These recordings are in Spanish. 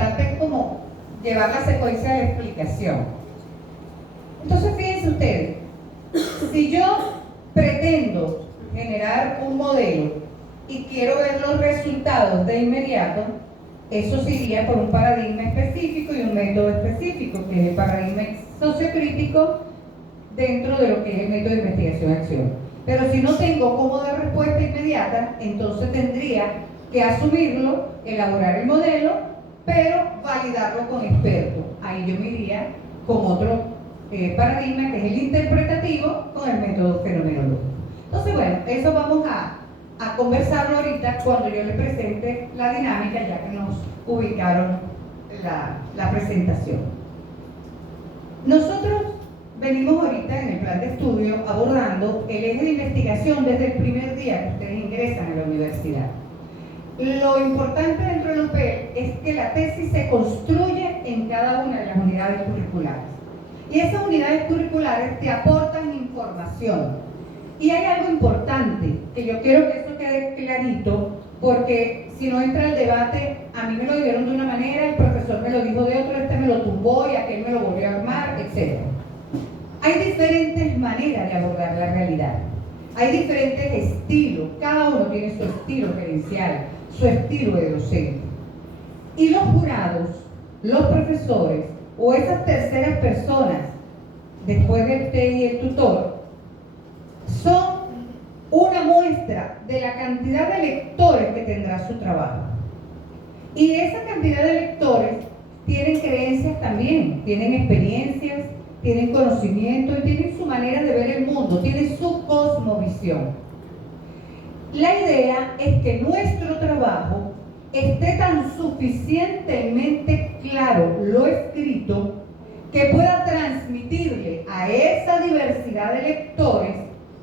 importante es como llevar la secuencia de explicación. Entonces, fíjense ustedes, si yo pretendo generar un modelo y quiero ver los resultados de inmediato, eso se iría por un paradigma específico y un método específico, que es el paradigma sociocrítico dentro de lo que es el método de investigación-acción. Pero si no tengo cómo dar respuesta inmediata, entonces tendría que asumirlo, elaborar el modelo, pero validarlo con expertos. Ahí yo me iría con otro paradigma, que es el interpretativo, con el método fenomenológico. Entonces, bueno, eso vamos a conversarlo ahorita cuando yo les presente la dinámica, ya que nos ubicaron la presentación. Nosotros venimos ahorita en el plan de estudio abordando el eje de investigación desde el primer día que ustedes ingresan a la universidad. Lo importante dentro del UPEL es que la tesis se construye en cada una de las unidades curriculares. Y esas unidades curriculares te aportan información. Y hay algo importante, que yo quiero que eso quede clarito, porque si no entra el debate, a mí me lo dijeron de una manera, el profesor me lo dijo de otra, este me lo tumbó y aquel me lo volvió a armar, etc. Hay diferentes maneras de abordar la realidad. Hay diferentes estilos, cada uno tiene su estilo gerencial, su estilo de docente. Y los jurados, los profesores o esas terceras personas, después del TEI y el tutor, son una muestra de la cantidad de lectores que tendrá su trabajo. Y esa cantidad de lectores tienen creencias también, tienen experiencias, tienen conocimiento y tienen su manera de ver el mundo, tienen su cosmovisión. La idea es que nuestro trabajo esté tan suficientemente claro lo escrito que pueda transmitirle a esa diversidad de lectores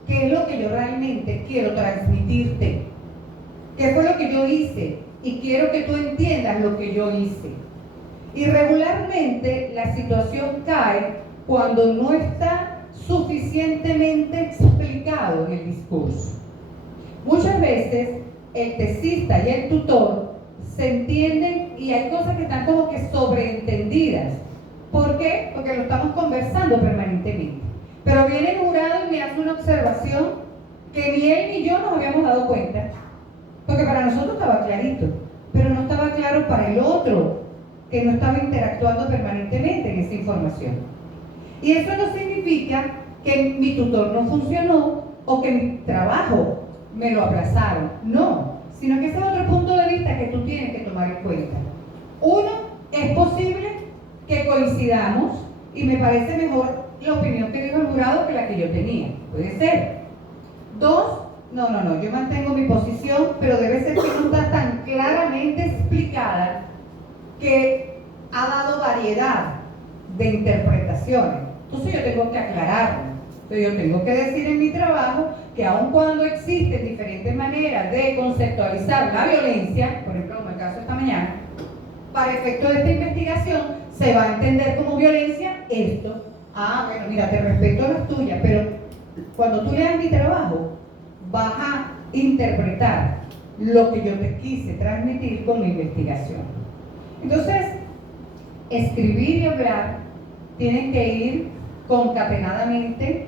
qué es lo que yo realmente quiero transmitirte, qué fue lo que yo hice y quiero que tú entiendas lo que yo hice. Y regularmente la situación cae cuando no está suficientemente explicado en el discurso. Muchas veces el tesista y el tutor se entienden y hay cosas que están como que sobreentendidas. ¿Por qué? Porque lo estamos conversando permanentemente. Pero viene el jurado y me hace una observación que ni él ni yo nos habíamos dado cuenta, porque para nosotros estaba clarito, pero no estaba claro para el otro, que no estaba interactuando permanentemente en esa información. Y eso no significa que mi tutor no funcionó o que mi trabajo me lo aplazaron, no, sino que ese es otro punto de vista que tú tienes que tomar en cuenta. Uno, es posible que coincidamos y me parece mejor la opinión que dijo el jurado que la que yo tenía, puede ser. Dos, no, yo mantengo mi posición, pero debe ser que no está tan claramente explicada que ha dado variedad de interpretaciones. Entonces yo tengo que aclararlo. Entonces yo tengo que decir en mi trabajo que aun cuando existen diferentes maneras de conceptualizar la violencia, por ejemplo como el caso de esta mañana, para efecto de esta investigación se va a entender como violencia esto. Bueno, mira, te respeto las tuyas, pero cuando tú leas mi trabajo vas a interpretar lo que yo te quise transmitir con mi investigación. Entonces, escribir y hablar tienen que ir concatenadamente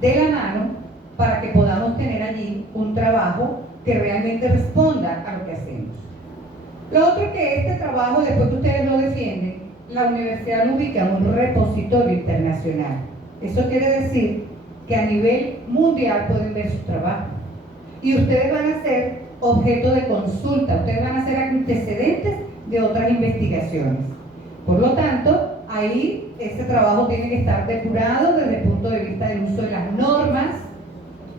de la mano para que podamos tener allí un trabajo que realmente responda a lo que hacemos. Lo otro es que este trabajo, después que ustedes lo defienden, la universidad lo ubica en un repositorio internacional. Eso quiere decir que a nivel mundial pueden ver su trabajo. Y ustedes van a ser objeto de consulta, ustedes van a ser antecedentes de otras investigaciones. Por lo tanto, ahí ese trabajo tiene que estar depurado desde el punto de vista del uso de las normas,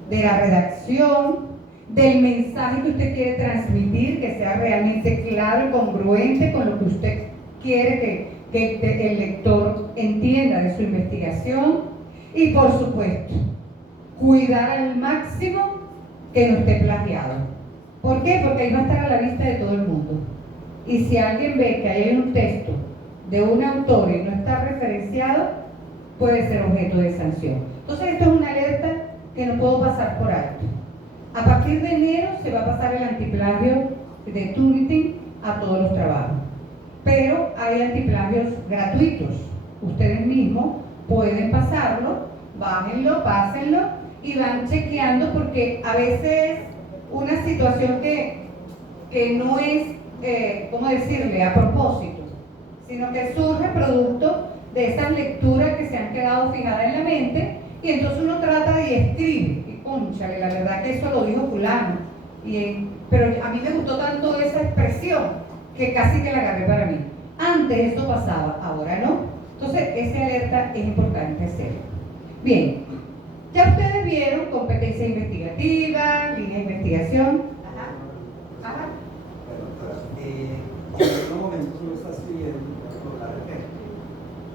de la redacción, del mensaje que usted quiere transmitir, que sea realmente claro y congruente con lo que usted quiere que el lector entienda de su investigación. Y por supuesto, cuidar al máximo que no esté plagiado. ¿Por qué? Porque ahí va a estar a la vista de todo el mundo. Y si alguien ve que hay un texto de un autor y no está referenciado, puede ser objeto de sanción. Entonces esto es una alerta que no puedo pasar por alto. A partir de enero se va a pasar el antiplagio de Turing a todos los trabajos. pero hay antiplagios gratuitos. Ustedes mismos pueden pasarlo, bájenlo, pásenlo y van chequeando, porque a veces una situación que no es, ¿cómo decirle?, a propósito, sino que surge producto de esas lecturas que se han quedado fijadas en la mente, y entonces uno trata y escribe, y cónchale, la verdad que eso lo dijo fulano, pero a mí me gustó tanto esa expresión que casi que la agarré para mí. Antes eso pasaba, ahora no. Entonces, esa alerta es importante hacerlo. Bien, ya ustedes vieron competencia investigativa, línea de investigación. Ajá. Bueno, doctora, en estos momentos uno está escribiendo por la RP,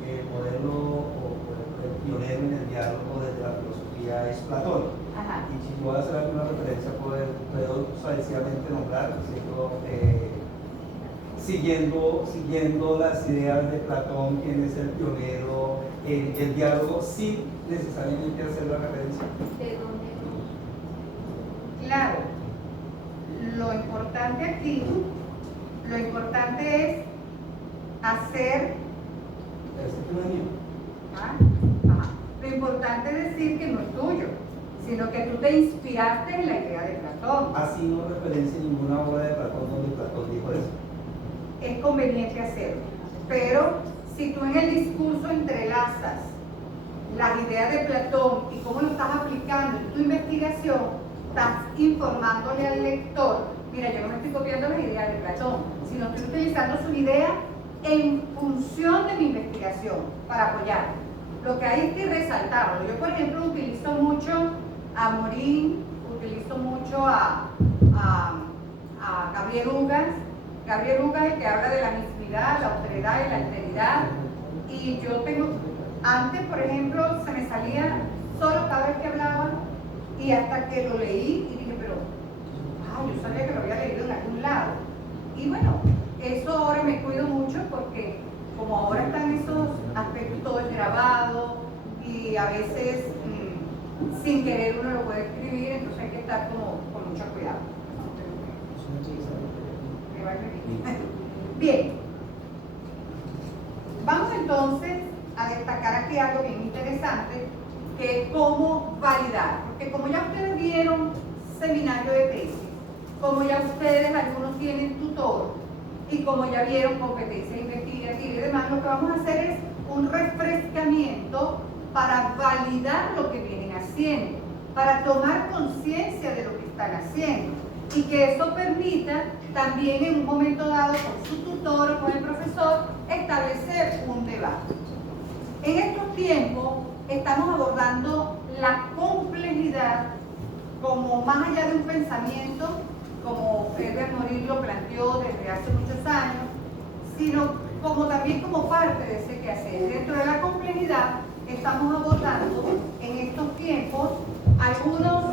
el modelo o el pionero en el diálogo desde la filosofía es Platón. Ajá. Y si yo voy a hacer alguna referencia, puedo sucesivamente nombrar, siguiendo las ideas de Platón, quien es el pionero en el diálogo, sin necesariamente hacer la referencia. ¿De dónde? Claro, lo importante es hacer. Este tema es mío. Lo importante es decir que no es tuyo, sino que tú te inspiraste en la idea de Platón. Así no referencia ninguna obra de Platón donde Platón dijo eso. Es conveniente hacerlo, pero si tú en el discurso entrelazas las ideas de Platón y cómo lo estás aplicando en tu investigación, estás informándole al lector: mira, yo no me estoy copiando las ideas de Platón, sino estoy utilizando su idea en función de mi investigación para apoyar. Lo que hay es que resaltarlo. Yo, por ejemplo, utilizo mucho a Morín, utilizo mucho a Gabriel Ugas. Gabriel Ugas es el que habla de la mismidad, la austeridad y la alteridad. Y yo antes, por ejemplo, se me salía solo cada vez que hablaba, y hasta que lo leí y dije, pero, yo sabía que lo había leído en algún lado. Y bueno, eso ahora me cuido mucho, porque como ahora están esos aspectos, todo es grabado, y a veces sin querer uno lo puede escribir, entonces hay que estar con mucho cuidado. Bien, vamos entonces a destacar aquí algo bien interesante, que es cómo validar, porque como ya ustedes vieron seminario de tesis, como ya ustedes algunos tienen tutor, y como ya vieron competencia investigativa y demás, lo que vamos a hacer es un refrescamiento para validar lo que vienen haciendo, para tomar conciencia de lo que están haciendo, y que eso permita también en un momento dado con su tutor o con el profesor establecer un debate. En estos tiempos estamos abordando la complejidad como más allá de un pensamiento, como Herbert Morin lo planteó desde hace muchos años, sino como también como parte de ese quehacer. Dentro de la complejidad estamos abordando en estos tiempos algunos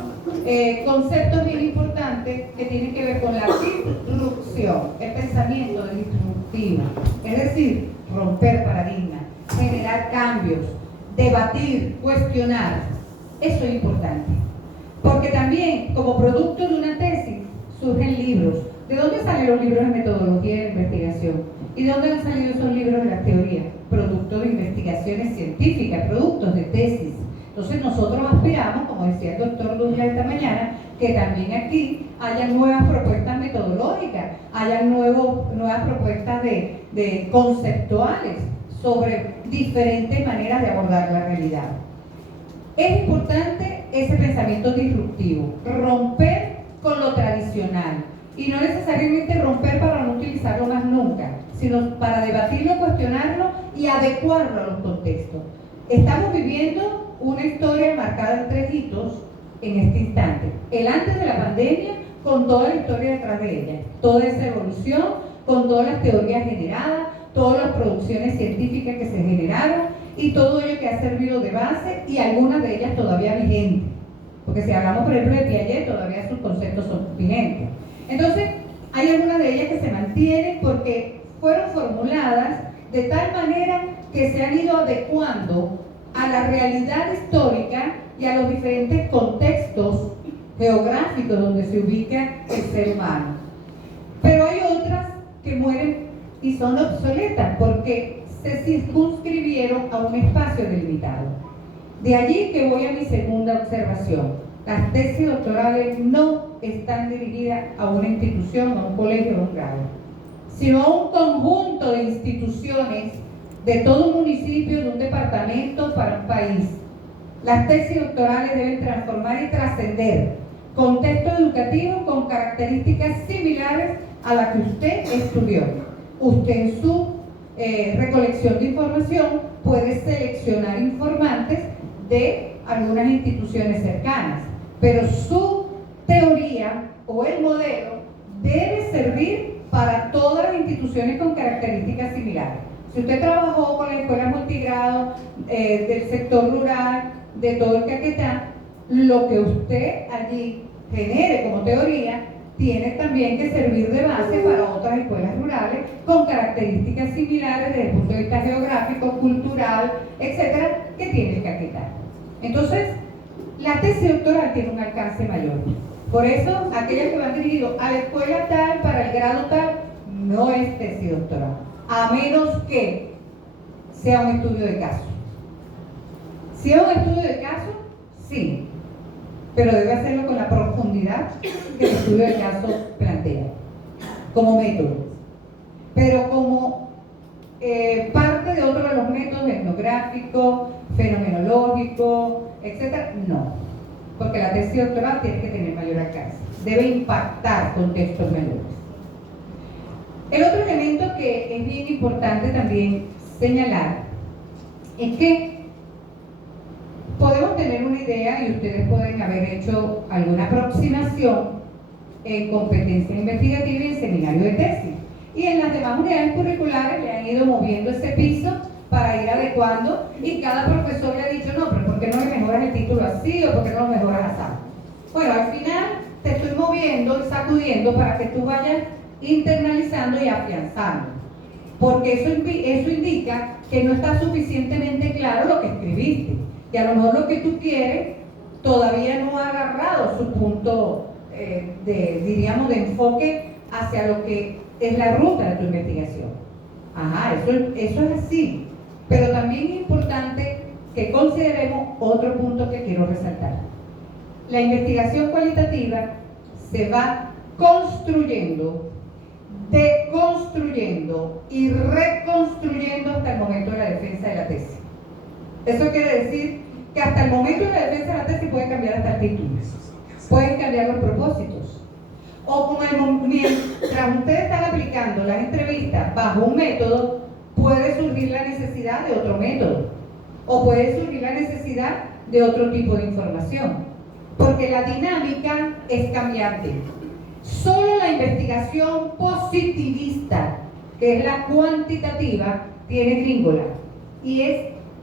conceptos bien importantes que tienen que ver con la disrupción, el pensamiento disruptivo, es decir, romper paradigmas, generar cambios, debatir, cuestionar. Eso es importante, porque también como producto de una tesis surgen libros. ¿De dónde salen los libros de metodología de investigación? ¿Y de dónde han salido esos libros de la teoría? Producto de investigaciones científicas, productos de tesis. Entonces nosotros aspiramos, como decía el doctor Douglas esta mañana, que también aquí haya nuevas propuestas metodológicas, haya nuevas propuestas de conceptuales sobre diferentes maneras de abordar la realidad. Es importante ese pensamiento disruptivo, romper con lo tradicional, y no necesariamente romper para no utilizarlo más nunca, sino para debatirlo, cuestionarlo y adecuarlo a los contextos. Estamos viviendo una historia marcada en 3 hitos en este instante: el antes de la pandemia, con toda la historia detrás de ella, toda esa evolución, con todas las teorías generadas, todas las producciones científicas que se generaron y todo ello que ha servido de base, y algunas de ellas todavía vigentes, porque si hablamos por ejemplo de Piaget, todavía sus conceptos son vigentes. Entonces hay algunas de ellas que se mantienen porque fueron formuladas de tal manera que se han ido adecuando a la realidad histórica y a los diferentes contextos geográficos donde se ubica el ser humano. Pero hay otras que mueren y son obsoletas porque se circunscribieron a un espacio delimitado. De allí que voy a mi segunda observación. Las tesis doctorales no están dirigidas a una institución, a un colegio o a un grado, sino a un conjunto de instituciones de todo un municipio, de un departamento para un país. Las tesis doctorales deben transformar y trascender contexto educativo con características similares a las que usted estudió. Usted en su recolección de información puede seleccionar informantes de algunas instituciones cercanas, pero su teoría o el modelo debe servir para todas las instituciones con características similares. Si usted trabajó con las escuelas multigrado del sector rural, de todo el Caquetá, lo que usted allí genere como teoría tiene también que servir de base para otras escuelas rurales con características similares desde el punto de vista geográfico, cultural, etcétera, que tiene el Caquetá. Entonces, la tesis doctoral tiene un alcance mayor. Por eso, aquellas que van dirigidos a la escuela tal, para el grado tal, no es tesis doctoral, a menos que sea un estudio de caso. Si es un estudio de caso, sí, pero debe hacerlo con la profundidad que el estudio de caso plantea, como método. Pero como parte de otro de los métodos etnográficos, fenomenológicos, etc., no, porque la tesis doctoral tiene que tener mayor alcance, debe impactar contextos menores. El otro elemento que es bien importante también señalar es que podemos tener una idea y ustedes pueden haber hecho alguna aproximación en competencia investigativa y en seminario de tesis. Y en las demás unidades curriculares le han ido moviendo ese piso para ir adecuando y cada profesor le ha dicho, no, pero ¿por qué no le mejoras el título así o por qué no lo mejoras así? Bueno, al final te estoy moviendo y sacudiendo para que tú vayas internalizando y afianzando. Porque eso indica que no está suficientemente claro lo que escribiste. Y a lo mejor lo que tú quieres todavía no ha agarrado su punto diríamos, de enfoque hacia lo que es la ruta de tu investigación. Ajá, eso es así. Pero también es importante que consideremos otro punto que quiero resaltar. La investigación cualitativa se va construyendo, deconstruyendo y reconstruyendo hasta el momento de la defensa de la tesis. Eso quiere decir que hasta el momento de la defensa de la tesis puede cambiar hasta el título, pueden cambiar los propósitos. O mientras ustedes están aplicando las entrevistas bajo un método, puede surgir la necesidad de otro método, o puede surgir la necesidad de otro tipo de información, porque la dinámica es cambiante. Solo la investigación positivista, que es la cuantitativa, tiene gringola, y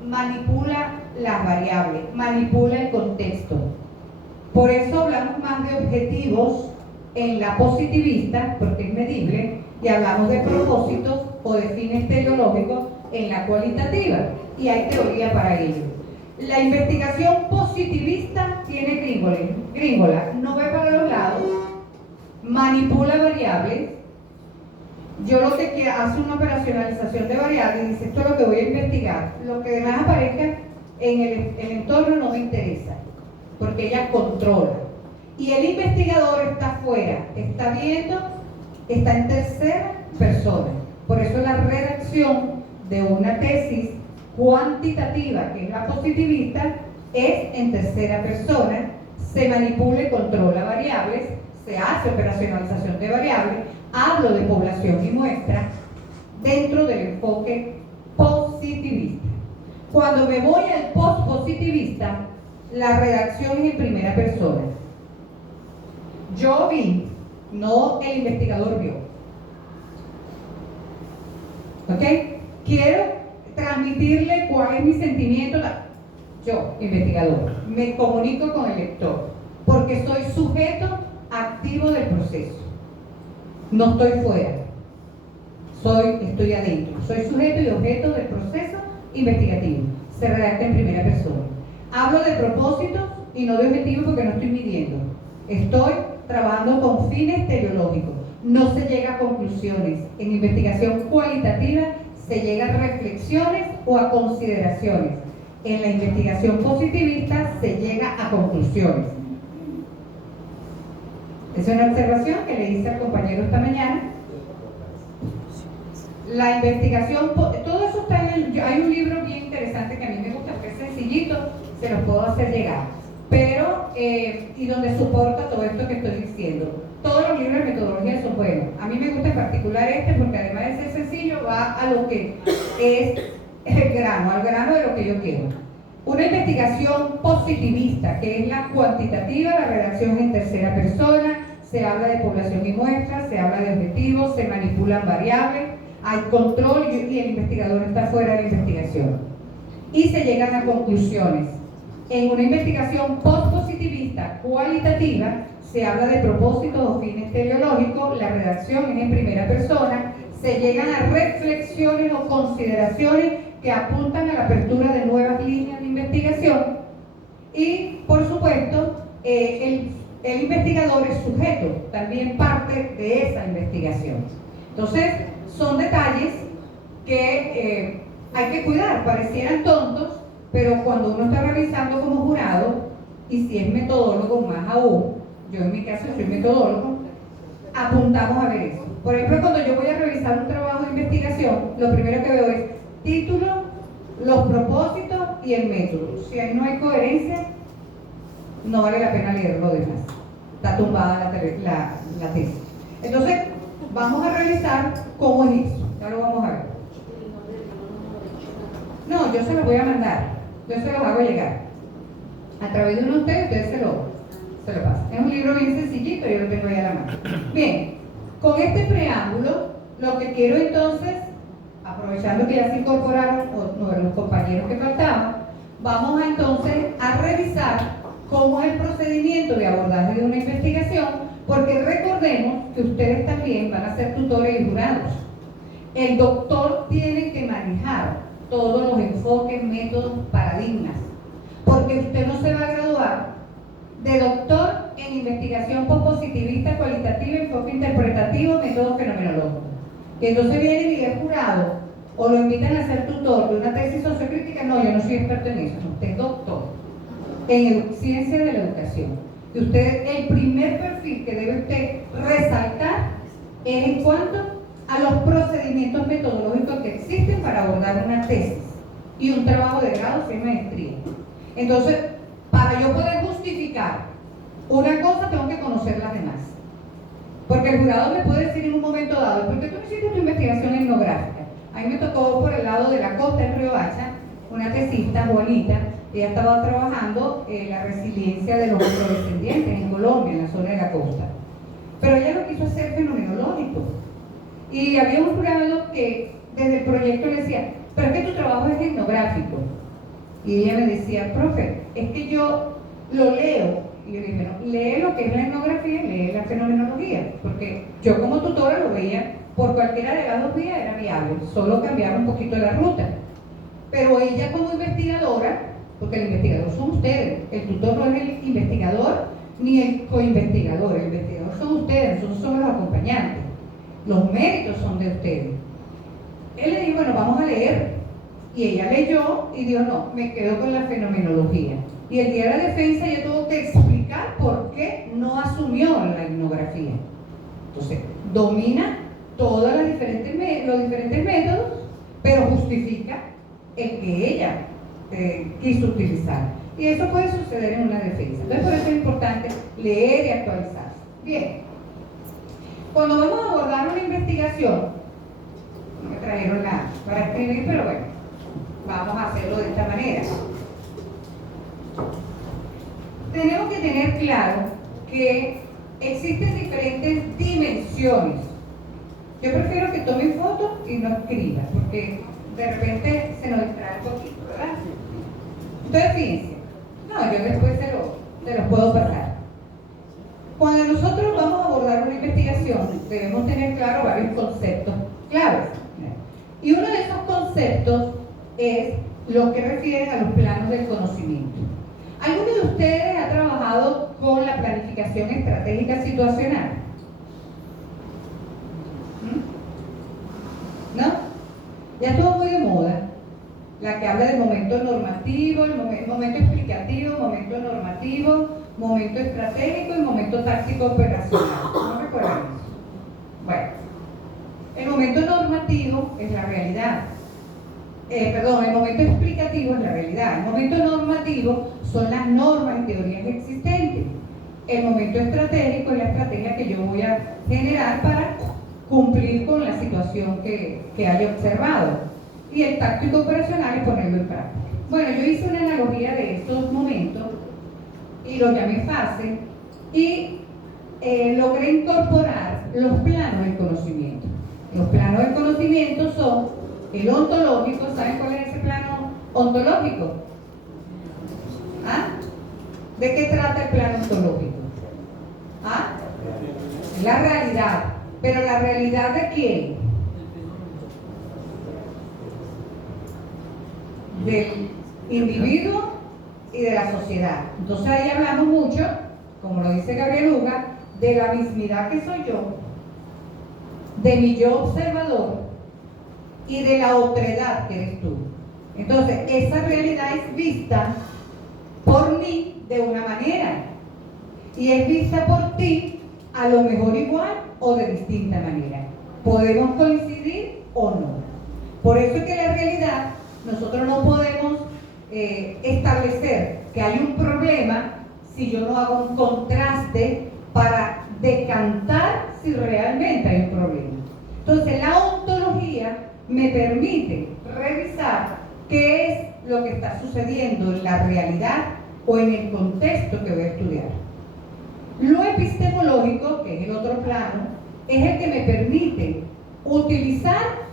manipula las variables, manipula el contexto. Por eso hablamos más de objetivos en la positivista, porque es medible, y hablamos de propósitos o de fines teleológicos en la cualitativa, y hay teoría para ello. La investigación positivista tiene gringola, no ve para los lados, manipula variables. Yo lo que quiero, hace una operacionalización de variables y dice, esto es lo que voy a investigar. Lo que demás aparezca en el entorno no me interesa, porque ella controla. Y el investigador está afuera, está viendo, está en tercera persona. Por eso la redacción de una tesis cuantitativa, que es la positivista, es en tercera persona, se manipula y controla variables, se hace operacionalización de variables, hablo de población y muestra dentro del enfoque positivista. Cuando me voy al post-positivista, la redacción es en primera persona. Yo vi, no el investigador vio. ¿Ok? Quiero transmitirle cuál es mi sentimiento. Yo, investigador, me comunico con el lector, porque soy sujeto activo del proceso. No estoy fuera, estoy adentro. Soy sujeto y objeto del proceso investigativo. Se redacta en primera persona. Hablo de propósitos y no de objetivos porque no estoy midiendo. Estoy trabajando con fines teleológicos. no se llega a conclusiones. En investigación cualitativa se llega a reflexiones o a consideraciones. En la investigación positivista se llega a conclusiones. Es una observación que le hice al compañero esta mañana. La investigación, todo eso está hay un libro bien interesante que a mí me gusta, que es sencillito, se los puedo hacer llegar. Pero, y donde soporta todo esto que estoy diciendo. Todos los libros de metodología son buenos. A mí me gusta en particular este porque además de ser sencillo, va a lo que es el grano, al grano de lo que yo quiero. Una investigación positivista, que es la cuantitativa, la redacción en tercera persona, se habla de población y muestras, se habla de objetivos, se manipulan variables, hay control y el investigador está fuera de la investigación. Y se llegan a conclusiones. En una investigación postpositivista cualitativa, se habla de propósitos o fines teleológicos, la redacción es en primera persona, se llegan a reflexiones o consideraciones que apuntan a la apertura de nuevas líneas de investigación y, por supuesto, el investigador es sujeto, también parte de esa investigación. Entonces, son detalles que hay que cuidar, parecieran tontos, pero cuando uno está revisando como jurado, y si es metodólogo más aún, yo en mi caso soy metodólogo, apuntamos a ver eso. Por ejemplo, cuando yo voy a revisar un trabajo de investigación, lo primero que veo es título, los propósitos y el método. Si ahí no hay coherencia, no vale la pena leer lo demás. Está tumbada la tesis. Entonces, vamos a revisar cómo es eso. Ya lo vamos a ver. No, yo se los voy a mandar. Yo se los hago llegar. A través de uno de ustedes se lo pasan. Es un libro bien sencillito, yo lo tengo ahí a la mano. Bien, con este preámbulo, lo que quiero entonces, aprovechando que ya se incorporaron los compañeros que faltaban, vamos a entonces a revisar cómo es el procedimiento de abordaje de una investigación, porque recordemos que ustedes también van a ser tutores y jurados. El doctor tiene que manejar todos los enfoques, métodos, paradigmas, porque usted no se va a graduar de doctor en investigación postpositivista, cualitativa, enfoque interpretativo, método fenomenológico. Y entonces viene y es jurado, o lo invitan a ser tutor de una tesis sociocrítica. No, yo no soy experto en eso, usted es doctor en ciencia de la educación. Y usted, el primer perfil que debe usted resaltar es en cuanto a los procedimientos metodológicos que existen para abordar una tesis y un trabajo de grado sin maestría. Entonces, para yo poder justificar una cosa, tengo que conocer las demás. Porque el jurado me puede decir en un momento dado, ¿por qué tú no hiciste tu investigación etnográfica? A mí me tocó por el lado de la costa en Riohacha, una tesista, Juanita, ella estaba trabajando la resiliencia de los afrodescendientes en Colombia, en la zona de la costa. Pero ella lo quiso hacer fenomenológico. Y había un jurado que desde el proyecto le decía, pero es que tu trabajo es etnográfico. Y ella me decía, profe, es que yo lo leo. Y yo le dije, no, lee lo que es la etnografía, lee la fenomenología. Porque yo como tutora lo veía, por cualquiera de las dos vías era viable, solo cambiaba un poquito la ruta. Pero ella como investigadora, porque el investigador son ustedes, el tutor no es el investigador ni el coinvestigador, el investigador son ustedes, nosotros somos los acompañantes. Los méritos son de ustedes. Él le dijo, bueno, vamos a leer. Y ella leyó y dijo, no, me quedo con la fenomenología. Y el día de la defensa yo tengo que explicar por qué no asumió la etnografía. Entonces, domina todos los diferentes métodos, pero justifica el que ella quiso utilizar. Y eso puede suceder en una defensa. Entonces, por eso es importante leer y actualizarse. Bien. Cuando vamos a abordar una investigación, no me trajeron nada para escribir, pero bueno, vamos a hacerlo de esta manera. Tenemos que tener claro que existen diferentes dimensiones. Yo prefiero que tomen fotos y no escriban, porque de repente se nos distrae un poquito, ¿verdad? Entonces, fíjense. No, yo después se los puedo pasar. Cuando nosotros vamos a abordar una investigación, debemos tener claro varios conceptos claves. Y uno de esos conceptos es lo que refiere a los planos del conocimiento. ¿Alguno de ustedes ha trabajado con la planificación estratégica situacional? ¿no? Ya estuvo muy de moda, la que habla del momento normativo, el momento explicativo, momento normativo, momento estratégico y momento táctico operacional. ¿No recuerdan eso? Bueno, el momento normativo es la realidad. El momento explicativo es la realidad. El momento normativo son las normas y teorías existentes. El momento estratégico es la estrategia que yo voy a generar para cumplir con la situación que haya observado. Y el táctico operacional es ponerlo en práctica. Bueno, yo hice una analogía de estos momentos y lo llamé fase y logré incorporar los planos del conocimiento. Los planos del conocimiento son el ontológico. ¿Saben cuál es ese plano ontológico? ¿Ah? ¿De qué trata el plano ontológico? ¿Ah? La realidad. ¿Pero la realidad de quién? Del individuo y de la sociedad. Entonces ahí hablamos mucho, como lo dice Gabriel Uga, de la mismidad que soy yo, de mi yo observador y de la otredad que eres tú. Entonces esa realidad es vista por mí de una manera y es vista por ti a lo mejor igual o de distinta manera. Podemos coincidir o no. Por eso es que la realidad nosotros no podemos establecer que hay un problema si yo no hago un contraste para decantar si realmente hay un problema. Entonces la ontología me permite revisar qué es lo que está sucediendo en la realidad o en el contexto que voy a estudiar. Lo epistemológico, que es el otro plano, es el que me permite utilizar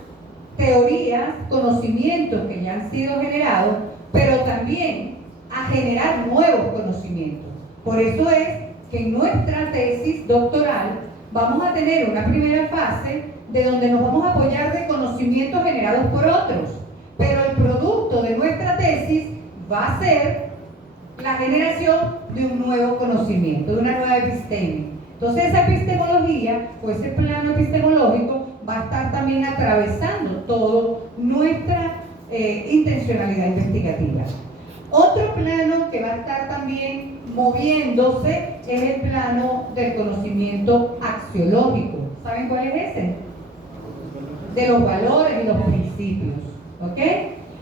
teorías, conocimientos que ya han sido generados, pero también a generar nuevos conocimientos. Por eso es que en nuestra tesis doctoral vamos a tener una primera fase de donde nos vamos a apoyar de conocimientos generados por otros, pero el producto de nuestra tesis va a ser la generación de un nuevo conocimiento, de una nueva episteme. Entonces esa epistemología o ese plano epistemológico va a estar también atravesando toda nuestra intencionalidad investigativa. Otro plano que va a estar también moviéndose es el plano del conocimiento axiológico. ¿Saben cuál es ese? De los valores y los principios. ¿Ok?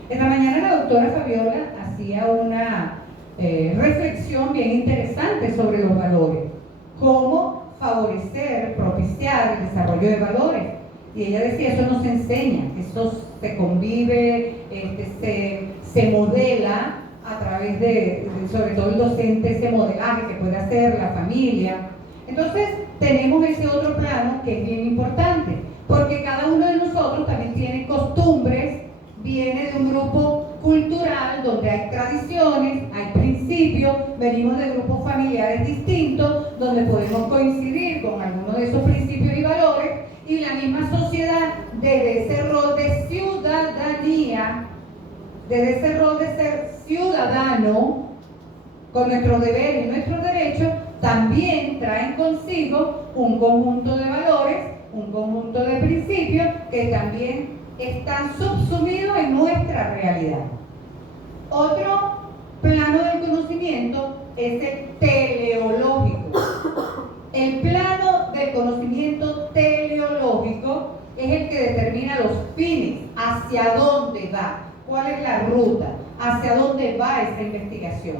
Esta mañana la doctora Fabiola hacía una reflexión bien interesante sobre los valores. Cómo favorecer, propiciar el desarrollo de valores. Y ella decía, eso no se enseña, eso se convive, se modela a través de, sobre todo el docente, ese modelaje que puede hacer la familia. Entonces, tenemos ese otro plano que es bien importante, porque cada uno de nosotros también tiene costumbres, viene de un grupo cultural donde hay tradiciones, hay principios, venimos de grupos familiares distintos, donde podemos coincidir con algunos de esos principios y valores, y la misma sociedad, desde ese rol de ciudadanía, desde ese rol de ser ciudadano, con nuestros deberes y nuestros derechos, también traen consigo un conjunto de valores, un conjunto de principios que también están subsumidos en nuestra realidad. Otro plano del conocimiento es el teleológico. El plano del conocimiento teleológico es el que determina los fines, hacia dónde va, cuál es la ruta, hacia dónde va esa investigación.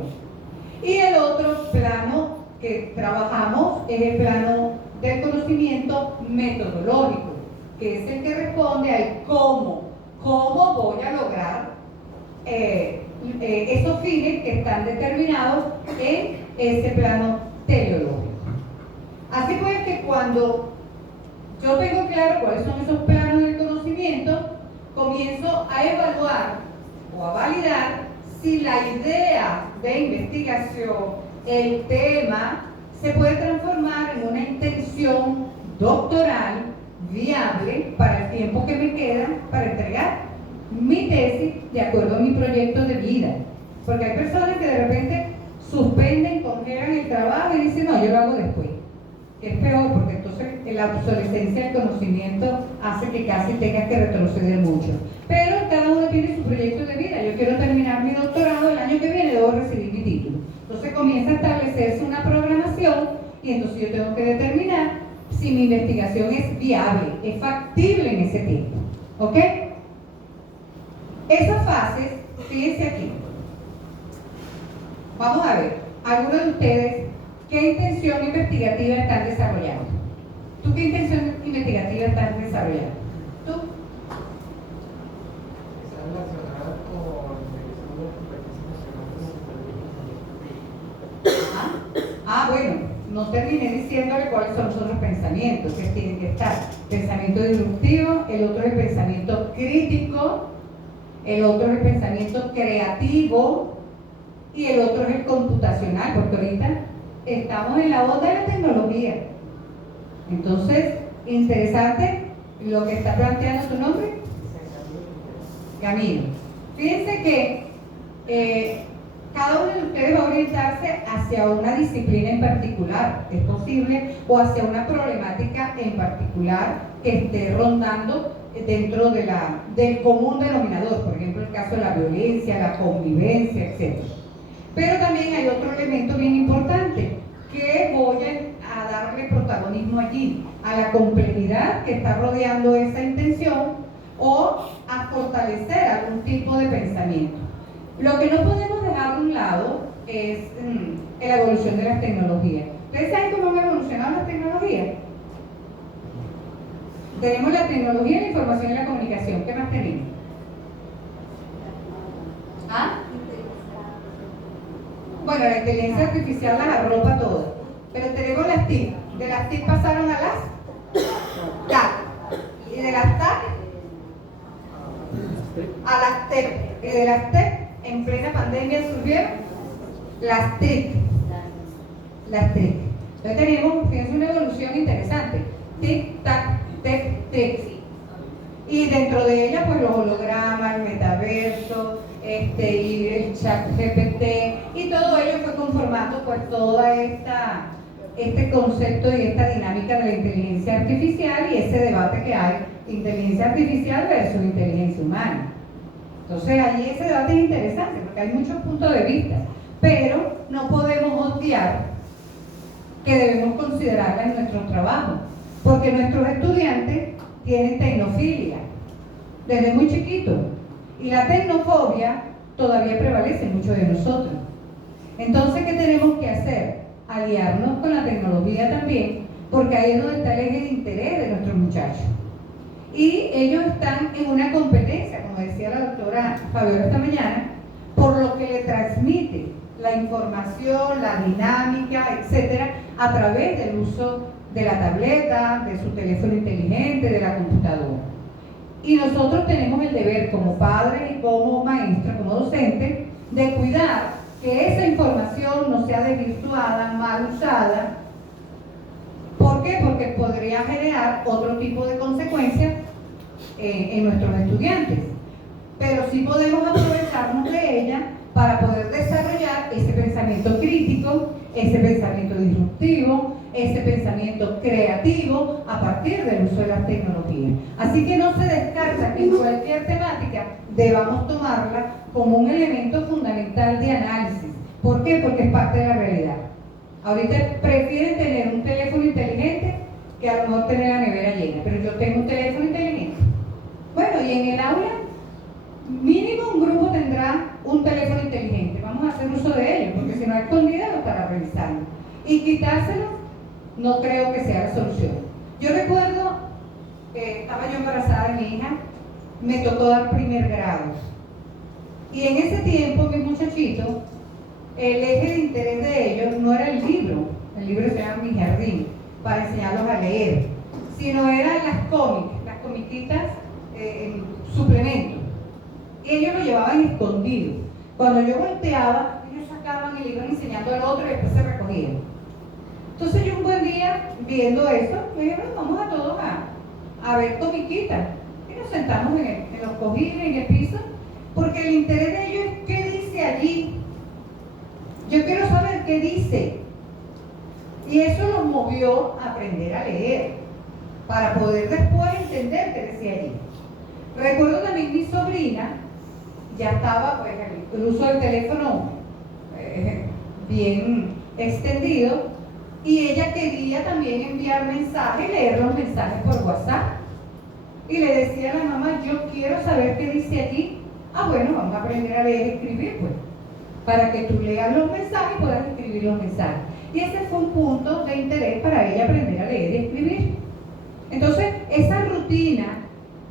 Y el otro plano que trabajamos es el plano del conocimiento metodológico, que es el que responde al cómo voy a lograr esos fines que están determinados en ese plano teleológico. Así pues que cuando yo tengo claro cuáles son esos planos del conocimiento, comienzo a evaluar o a validar si la idea de investigación, el tema, se puede transformar en una intención doctoral viable para el tiempo que me queda para entregar mi tesis de acuerdo a mi proyecto de vida. Porque hay personas que de repente suspenden, congelan el trabajo y dicen, no, yo lo hago después. Que es peor, porque entonces entonces la obsolescencia del conocimiento hace que casi tengas que retroceder mucho. Pero cada uno tiene su proyecto de vida. Yo quiero terminar mi doctorado, el año que viene debo recibir mi título. Entonces comienza a establecerse una programación y entonces yo tengo que determinar si mi investigación es viable, es factible en ese tiempo. ¿Ok? Esas fases, fíjense aquí. Vamos a ver, algunos de ustedes, ¿qué intención investigativa están desarrollando? ¿Tú qué intención investigativa estás desarrollando? ¿Tú? Está relacionada con Bueno, no terminé diciéndole cuáles son los otros pensamientos que tienen que estar. Pensamiento disruptivo, el otro es el pensamiento crítico, el otro es el pensamiento creativo y el otro es el computacional, porque ahorita estamos en la onda de la tecnología. Entonces, interesante lo que está planteando tu nombre, Camilo. Fíjense que cada uno de ustedes va a orientarse hacia una disciplina en particular, es posible, o hacia una problemática en particular que esté rondando dentro del común denominador, por ejemplo el caso de la violencia, la convivencia, etc. Pero también hay otro elemento bien importante, que voy a darle protagonismo allí, a la complejidad que está rodeando esa intención o a fortalecer algún tipo de pensamiento. Lo que no podemos dejar de un lado es la evolución de las tecnologías. ¿Ustedes saben cómo han evolucionado las tecnologías? Tenemos la tecnología, la información y la comunicación. ¿Qué más tenemos? ¿Ah? Bueno, la inteligencia artificial las arropa todas. Pero tenemos las TIC. De las TIC pasaron a las TAC. Y de las TAC a las TEC. Y de las TEC, en plena pandemia surgieron las TRIC. Las TRIC. Entonces tenemos, fíjense, una evolución interesante. TIC, TAC, TEC, TRIC. Y dentro de ella, pues los hologramas, el metaverso, y el chat GPT, y todo ello fue conformando pues toda este concepto y esta dinámica de la inteligencia artificial y ese debate que hay, inteligencia artificial versus inteligencia humana. Entonces allí ese debate es interesante porque hay muchos puntos de vista, pero no podemos obviar que debemos considerarla en nuestro trabajo, porque nuestros estudiantes tienen tecnofilia desde muy chiquitos y la tecnofobia todavía prevalece en muchos de nosotros. Entonces, ¿qué tenemos que hacer? Aliarnos con la tecnología también, porque ahí es donde está el eje de interés de nuestros muchachos. Y ellos están en una competencia, como decía la doctora Fabiola esta mañana, por lo que le transmite la información, la dinámica, etcétera, a través del uso de la tableta, de su teléfono inteligente, de la computadora. Y nosotros tenemos el deber como padres y como maestros, como docentes, de cuidar que esa información no sea desvirtuada, mal usada. ¿Por qué? Porque podría generar otro tipo de consecuencias en nuestros estudiantes. Pero sí podemos aprovecharnos de ella para poder desarrollar ese pensamiento crítico, ese pensamiento disruptivo, ese pensamiento creativo a partir del uso de las tecnologías. Así que no se descarta que en cualquier temática debamos tomarla como un elemento fundamental de análisis. ¿Por qué? Porque es parte de la realidad. Ahorita prefieren tener un teléfono inteligente que a lo mejor tener la nevera llena, pero yo tengo un teléfono inteligente. Bueno, y en el aula mínimo un grupo tendrá un teléfono inteligente. Vamos a hacer uso de ello, porque si no, a escondida lo estará revisando. Y quitárselo no creo que sea la solución. Yo recuerdo que estaba yo embarazada de mi hija, me tocó dar primer grado. Y en ese tiempo, mis muchachitos, el eje de interés de ellos no era el libro se llama Mi Jardín, para enseñarlos a leer, sino eran las cómics, las comiquitas en suplemento. Y ellos lo llevaban escondido. Cuando yo volteaba, ellos sacaban y le iban enseñando al otro y después se recogían. Entonces yo un buen día, viendo eso, me dije, bueno, vamos a todos a ver comiquitas. Y nos sentamos en los cojines, en el piso, porque el interés de ellos es qué dice allí. Yo quiero saber qué dice. Y eso los movió a aprender a leer, para poder después entender qué decía allí. Recuerdo también mi sobrina, ya estaba pues el uso del teléfono bien extendido, y ella quería también enviar mensajes, leer los mensajes por WhatsApp. Y le decía a la mamá, yo quiero saber qué dice aquí. Ah, bueno, vamos a aprender a leer y escribir, pues, para que tú leas los mensajes y puedas escribir los mensajes. Y ese fue un punto de interés para ella aprender a leer y escribir. Entonces, esa rutina,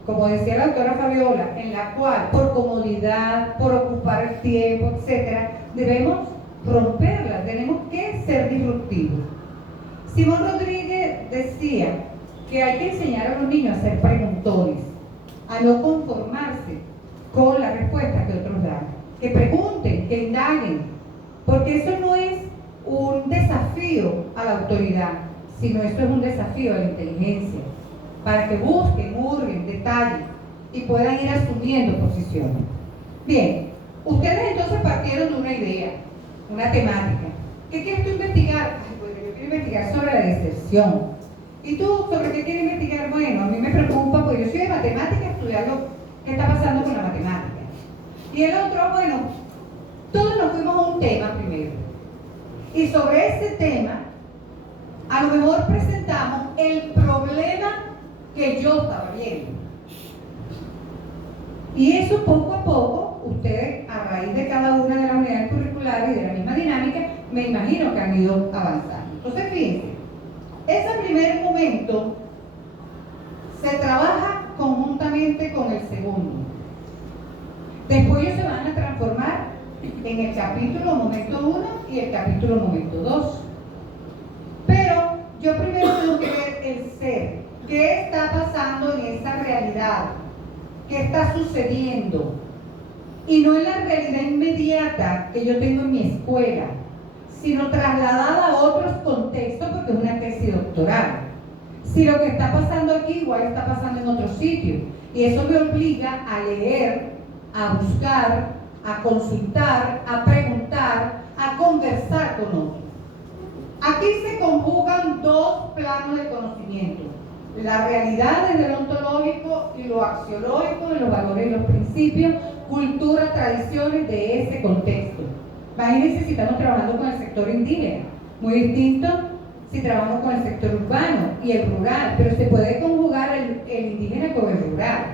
como decía la doctora Fabiola, en la cual por comodidad, por ocupar el tiempo, etcétera, debemos romperla, tenemos que ser disruptivos. Simón Rodríguez decía que hay que enseñar a los niños a ser preguntones, a no conformarse con la respuesta que otros dan, que pregunten, que indaguen, porque eso no es un desafío a la autoridad, sino eso es un desafío a la inteligencia, para que busquen, hurguen, detallen y puedan ir asumiendo posiciones. Bien, ustedes entonces partieron de una idea, una temática. ¿Qué quieres tú investigar? Ay, pues yo quiero investigar sobre la deserción. ¿Y tú sobre qué quieres investigar? Bueno, a mí me preocupa, porque yo soy de matemáticas, estudiar lo que está pasando con la matemática. Y el otro, bueno, todos nos fuimos a un tema primero. Y sobre ese tema, a lo mejor presentamos el problema que yo estaba viendo. Y eso poco a poco, ustedes a raíz de cada una de las unidades curriculares y de la misma dinámica, me imagino que han ido avanzando. Entonces, fíjense, ese primer momento se trabaja conjuntamente con el segundo. Después ellos se van a transformar en el capítulo momento 1 y el capítulo momento 2. Pero yo primero tengo que ver el ser. ¿Qué está pasando en esa realidad? ¿Qué está sucediendo? Y no en la realidad inmediata que yo tengo en mi escuela, sino trasladada a otros contextos, porque es una tesis doctoral. Si lo que está pasando aquí igual está pasando en otro sitio, y eso me obliga a leer, a buscar, a consultar, a preguntar, a conversar con otros. Aquí se conjugan dos planos de conocimiento: la realidad desde lo ontológico y lo axiológico, de los valores y los principios, cultura, tradiciones de ese contexto. Imagínense si estamos trabajando con el sector indígena, muy distinto si trabajamos con el sector urbano y el rural, pero se puede conjugar el indígena con el rural.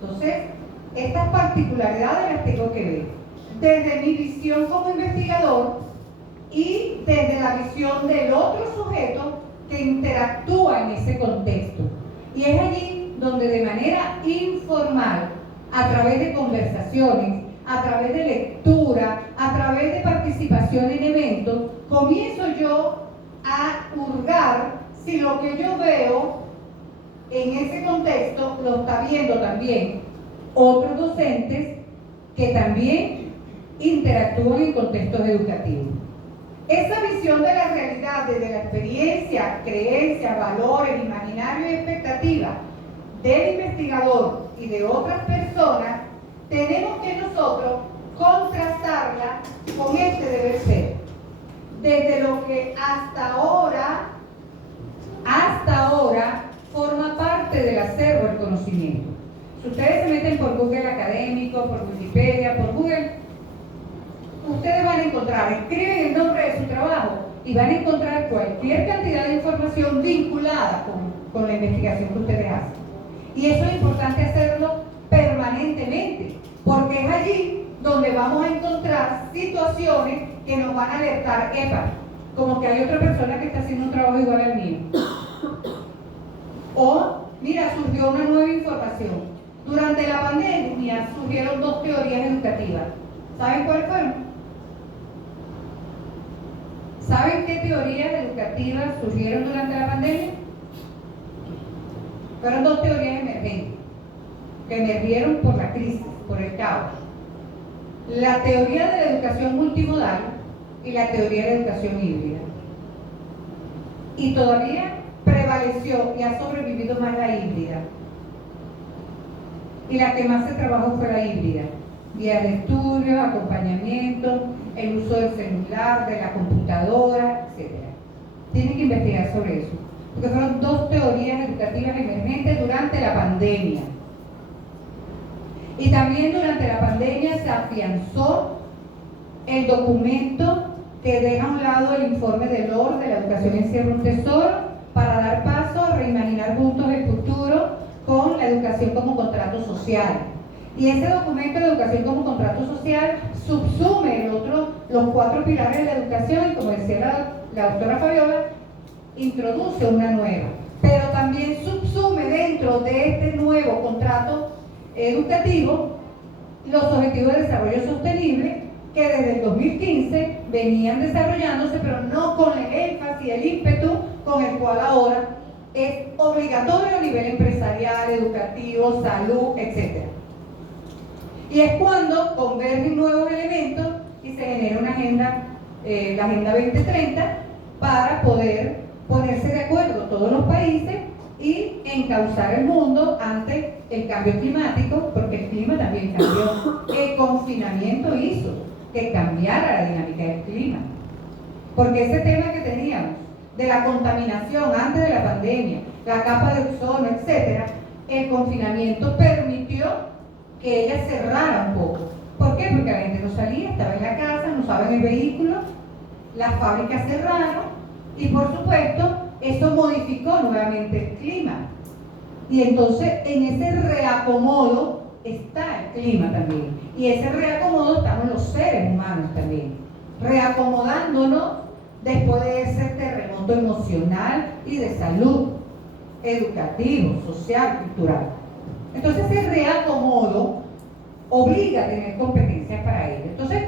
Entonces, estas particularidades las tengo que ver desde mi visión como investigador y desde la visión del otro sujeto que interactúa en ese contexto. Y es allí donde de manera informal, a través de conversaciones, a través de lectura, a través de participación en eventos, comienzo yo a hurgar si lo que yo veo en ese contexto lo está viendo también otros docentes que también interactúan en contextos educativos. Esa visión de la realidad desde la experiencia, creencias, valores, imaginario y expectativa del investigador y de otras personas, tenemos que nosotros contrastarla con este deber ser. Desde lo que hasta ahora forma parte del acervo del conocimiento. Si ustedes se meten por Google académico, por Wikipedia, por Google, ustedes van a encontrar, escriben el nombre de su trabajo y van a encontrar cualquier cantidad de información vinculada con la investigación que ustedes hacen. Y eso es importante hacerlo permanentemente, porque es allí donde vamos a encontrar situaciones que nos van a alertar, epa, como que hay otra persona que está haciendo un trabajo igual al mío. O, mira, surgió una nueva información. Durante la pandemia surgieron dos teorías educativas. ¿Saben cuáles fueron? ¿Saben qué teorías educativas surgieron durante la pandemia? Fueron dos teorías emergentes, que emergieron por la crisis, por el caos. La teoría de la educación multimodal y la teoría de la educación híbrida. Y todavía prevaleció y ha sobrevivido más la híbrida. Y la que más se trabajó fue la híbrida. Guías de estudio, acompañamiento, el uso del celular, de la computadora, etc. Tienen que investigar sobre eso, porque fueron dos teorías educativas emergentes durante la pandemia. Y también durante la pandemia se afianzó el documento que deja a un lado el informe de LOR de la educación encierra un tesoro para dar paso a reimaginar juntos el futuro con la educación como contrato social. Y ese documento de educación como contrato social subsume los 4 pilares de la educación y, como decía la doctora Fabiola, introduce una nueva. Pero también subsume dentro de este nuevo contrato educativo los objetivos de desarrollo sostenible que desde el 2015 venían desarrollándose, pero no con el énfasis y el ímpetu con el cual ahora es obligatorio a nivel empresarial, educativo, salud, etc. Y es cuando convergen nuevos elementos y se genera una agenda, la Agenda 2030, para poder ponerse de acuerdo todos los países y encauzar el mundo ante el cambio climático, porque el clima también cambió. El confinamiento hizo que cambiara la dinámica del clima, porque ese tema que teníamos de la contaminación antes de la pandemia, la capa de ozono, etc., el confinamiento permitió que ella cerrara un poco. ¿Por qué? Porque la gente no salía, estaba en la casa, no usaba en el vehículo, las fábricas cerraron y, por supuesto, eso modificó nuevamente el clima. Y entonces en ese reacomodo está el clima también. Y ese reacomodo estamos los seres humanos también, reacomodándonos después de ese terremoto emocional y de salud, educativo, social, cultural. Entonces ese reacomodo obliga a tener competencias para ello. Entonces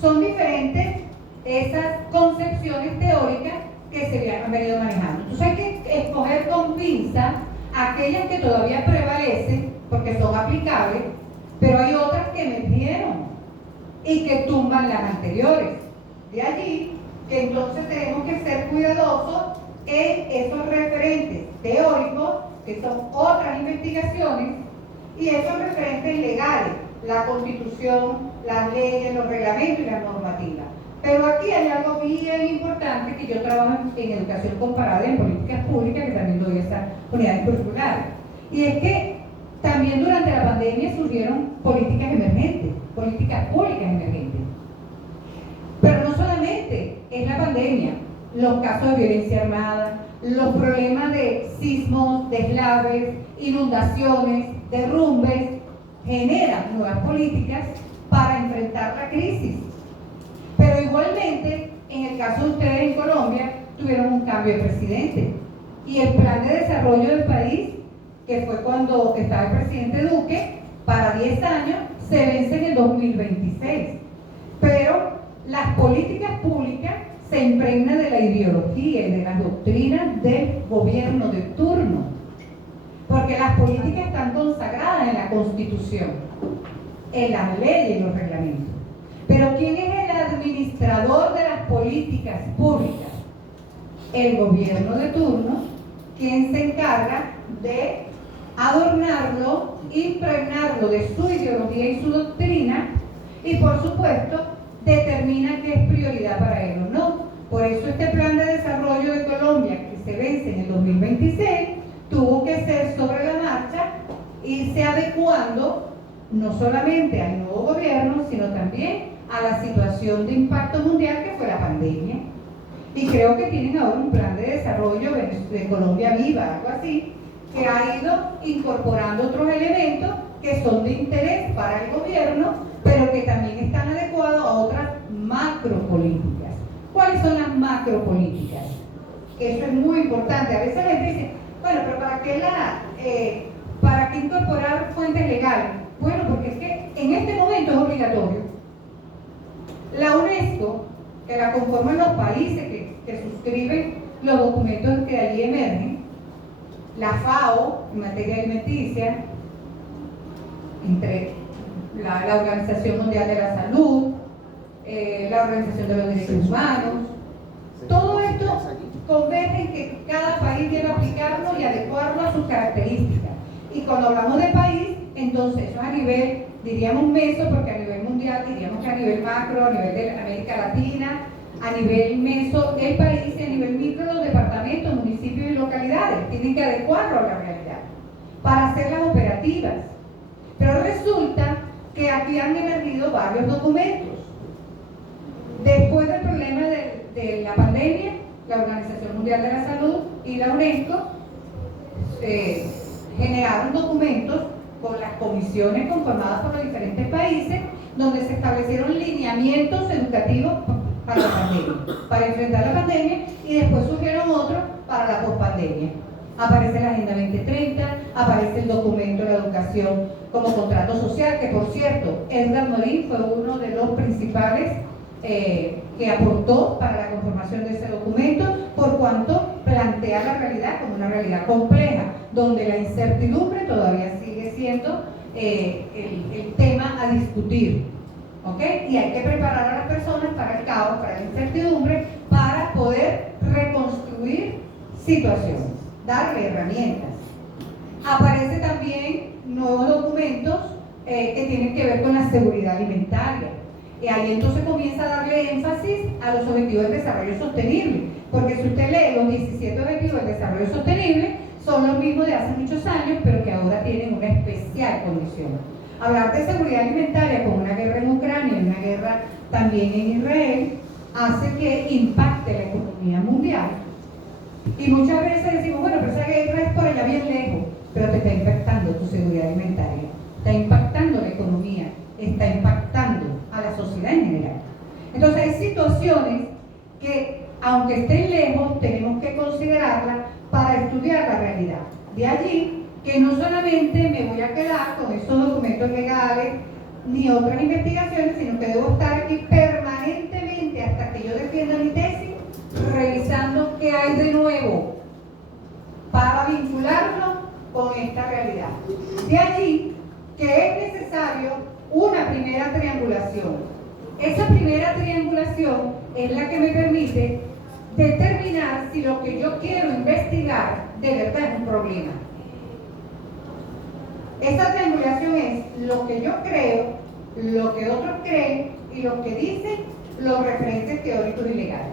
son diferentes esas concepciones teóricas que se han venido manejando. Entonces hay que escoger con pinza aquellas que todavía prevalecen porque son aplicables, pero hay otras que emergieron y que tumban las anteriores. De allí que entonces tenemos que ser cuidadosos en esos referentes teóricos, que son otras investigaciones, y esos referentes legales, la Constitución, las leyes, los reglamentos y las normativas. Pero aquí hay algo bien importante que yo trabajo en educación comparada y en políticas públicas, que también doy esas unidades curriculares. Y es que también durante la pandemia surgieron políticas emergentes, políticas públicas emergentes. Pero no solamente es la pandemia, los casos de violencia armada, los problemas de sismos, deslaves, inundaciones, derrumbes, generan nuevas políticas para enfrentar la crisis. Pero igualmente, en el caso de ustedes en Colombia, tuvieron un cambio de presidente. Y el plan de desarrollo del país, que fue cuando estaba el presidente Duque, para 10 años, se vence en el 2026. Pero las políticas públicas se impregnan de la ideología y de las doctrinas del gobierno de turno. Porque las políticas están consagradas en la Constitución, en las leyes y los reglamentos. Pero ¿quién es el administrador de las políticas públicas? El gobierno de turno, quien se encarga de adornarlo, impregnarlo de su ideología y su doctrina, y por supuesto determina qué es prioridad para él o no. Por eso este plan de desarrollo de Colombia, que se vence en el 2026, tuvo que ser sobre la marcha, irse adecuando no solamente al nuevo gobierno, sino también a la situación de impacto mundial que fue la pandemia. Y creo que tienen ahora un plan de desarrollo de Colombia Viva, algo así, que ha ido incorporando otros elementos que son de interés para el gobierno, pero que también están adecuados a otras macropolíticas. ¿Cuáles son las macropolíticas? Eso es muy importante. A veces la gente dice, bueno, pero ¿para qué incorporar fuentes legales? Bueno, porque es que en este momento es obligatorio. La UNESCO, que la conforman los países que suscriben los documentos que allí emergen, la FAO en materia alimenticia, entre la Organización Mundial de la Salud, la Organización de los Derechos Humanos, todo esto converge en que cada país debe aplicarlo y adecuarlo a sus características. Y cuando hablamos de país, entonces eso es a nivel, diríamos meso, porque a nivel mundial diríamos que a nivel macro, a nivel de América Latina, A nivel meso, el país, y a nivel micro, los departamentos, municipios y localidades tienen que adecuarlo a la realidad para hacerlas operativas. Pero resulta que aquí han emergido varios documentos. Después del problema de la pandemia, la Organización Mundial de la Salud y la UNESCO generaron documentos con las comisiones conformadas por los diferentes países, donde se establecieron lineamientos educativos para la pandemia, para enfrentar la pandemia, y después surgieron otros para la pospandemia. Aparece la Agenda 2030, aparece el documento de la educación como contrato social, que por cierto, Edgar Morin fue uno de los principales que aportó para la conformación de ese documento, por cuanto plantea la realidad como una realidad compleja, donde la incertidumbre todavía sigue siendo el tema a discutir, ¿ok? Y hay que preparar a las personas para el caos, para la incertidumbre, para poder reconstruir situaciones, darle herramientas. Aparece también nuevos documentos que tienen que ver con la seguridad alimentaria. Y ahí entonces comienza a darle énfasis a los objetivos del desarrollo sostenible, porque si usted lee los 17 objetivos del desarrollo sostenible, son los mismos de hace muchos años, pero que ahora tienen una especial condición. Hablar de seguridad alimentaria con una guerra en Ucrania y una guerra también en Israel hace que impacte la economía mundial. Y muchas veces decimos, bueno, pero esa guerra es por allá bien lejos, pero te está impactando tu seguridad alimentaria, está impactando la economía, está impactando a la sociedad en general. Entonces hay situaciones que, aunque estén lejos, tenemos que considerarlas para estudiar la realidad. De allí que no solamente me voy a quedar con esos documentos legales ni otras investigaciones, sino que debo estar aquí permanentemente hasta que yo defienda mi tesis, revisando qué hay de nuevo para vincularlo con esta realidad. De allí que es necesario una primera triangulación. Esa primera triangulación es la que me permite determinar si lo que yo quiero investigar de verdad es un problema. Esa triangulación es lo que yo creo, lo que otros creen y lo que dicen los referentes teóricos y legales.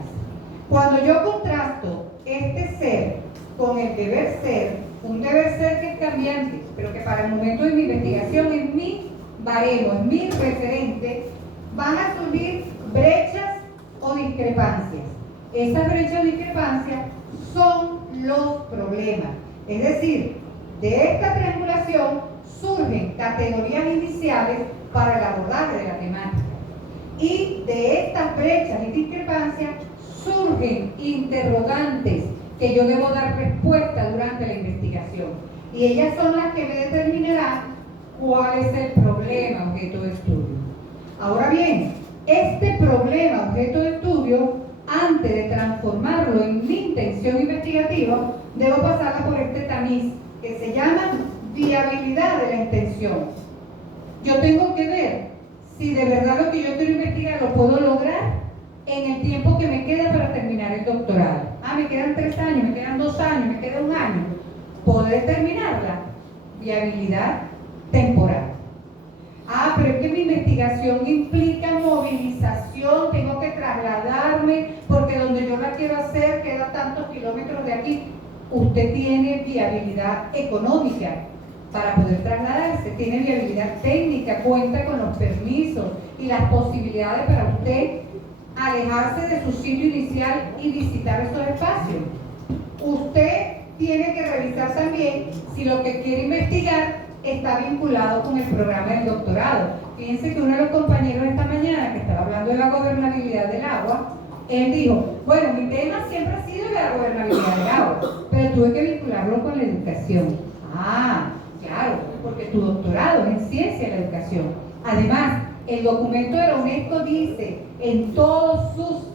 Cuando yo contrasto este ser con el deber ser, un deber ser que es cambiante, pero que para el momento de mi investigación es mi baremo, es mi referente, van a surgir brechas o discrepancias. Esas brechas o discrepancias son los problemas. Es decir, de esta triangulación surgen categorías iniciales para el abordaje de la temática. Y de estas brechas y discrepancias surgen interrogantes que yo debo dar respuesta durante la investigación. Y ellas son las que me determinarán cuál es el problema objeto de estudio. Ahora bien, este problema objeto de estudio, antes de transformarlo en mi intención investigativa, debo pasarla por este tamiz que se llama viabilidad de la intención. Yo tengo que ver si de verdad lo que yo quiero investigar lo puedo lograr en el tiempo que me queda para terminar el doctorado. Me quedan 3 años, me quedan 2 años, me queda 1 año. ¿Poder terminarla? Viabilidad temporal. Pero es que mi investigación implica movilización, tengo que trasladarme, porque donde yo la quiero hacer queda tantos kilómetros de aquí. Usted tiene viabilidad económica para poder trasladarse, tiene viabilidad técnica, cuenta con los permisos y las posibilidades para usted alejarse de su sitio inicial y visitar esos espacios. Usted tiene que revisar también si lo que quiere investigar está vinculado con el programa del doctorado. Fíjense que uno de los compañeros esta mañana que estaba hablando de la gobernabilidad del agua, él dijo, bueno, mi tema siempre ha sido la gobernabilidad del agua, pero tuve que vincularlo con la educación. Claro, porque tu doctorado es en ciencia de la educación. Además, el documento de la UNESCO dice en todos sus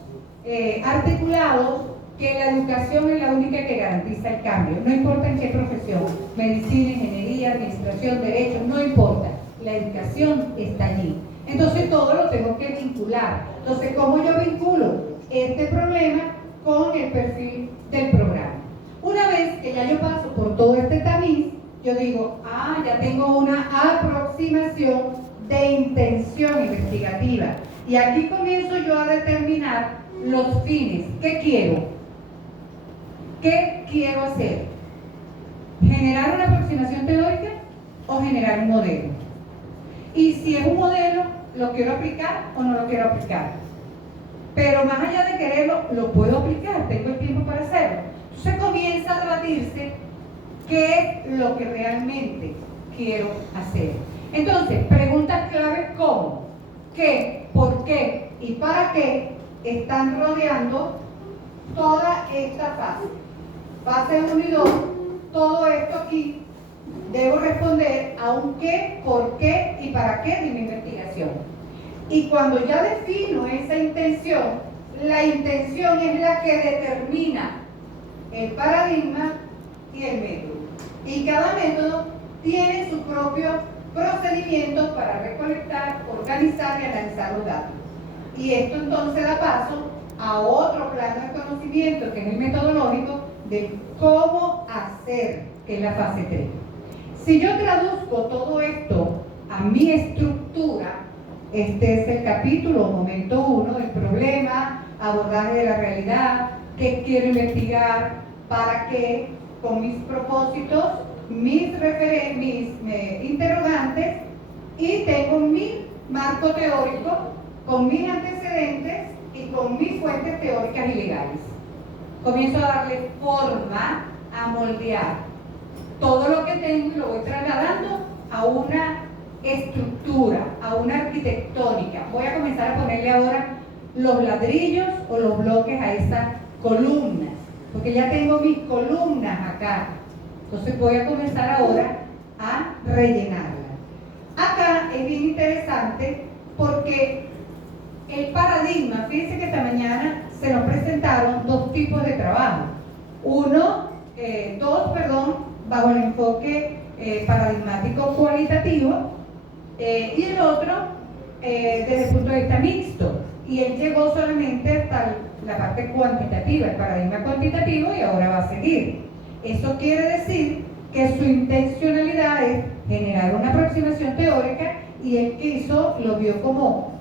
articulados que la educación es la única que garantiza el cambio, no importa en qué profesión, medicina, ingeniería, administración, derecho, no importa, la educación está allí. Entonces todo lo tengo que vincular. Entonces, ¿cómo yo vinculo este problema con el perfil del programa? Una vez que ya yo paso por todo este tamiz, yo digo, ya tengo una aproximación de intención investigativa. Y aquí comienzo yo a determinar los fines. ¿Qué quiero? ¿Qué quiero hacer? ¿Generar una aproximación teórica o generar un modelo? Y si es un modelo, ¿lo quiero aplicar o no lo quiero aplicar? Pero más allá de quererlo, lo puedo aplicar, tengo el tiempo para hacerlo. Entonces comienza a debatirse qué es lo que realmente quiero hacer. Entonces, preguntas claves como qué, por qué y para qué están rodeando toda esta fase. Fase 1 y 2, todo esto aquí, debo responder a un qué, por qué y para qué de mi investigación. Y cuando ya defino esa intención, la intención es la que determina el paradigma y el método. Y cada método tiene su propio procedimiento para recolectar, organizar y analizar los datos. Y esto entonces da paso a otro plano de conocimiento, que es el metodológico, de cómo hacer, que es la fase 3. Si yo traduzco todo esto a mi estructura, este es el capítulo, momento 1, el problema, abordaje de la realidad, qué quiero investigar, para qué, con mis propósitos, mis interrogantes, y tengo mi marco teórico con mis antecedentes y con mis fuentes teóricas y legales. Comienzo a darle forma, a moldear todo lo que tengo y lo voy trasladando a una estructura, a una arquitectónica. Voy a comenzar a ponerle ahora los ladrillos o los bloques a esas columnas, porque ya tengo mis columnas acá. Entonces voy a comenzar ahora a rellenarlas. Acá es bien interesante porque el paradigma, fíjense que esta mañana se nos presentaron dos tipos de trabajo. Dos, bajo el enfoque paradigmático cualitativo, y el otro desde el punto de vista mixto. Y él llegó solamente hasta la parte cuantitativa, el paradigma cuantitativo, y ahora va a seguir. Eso quiere decir que su intencionalidad es generar una aproximación teórica, y él lo vio como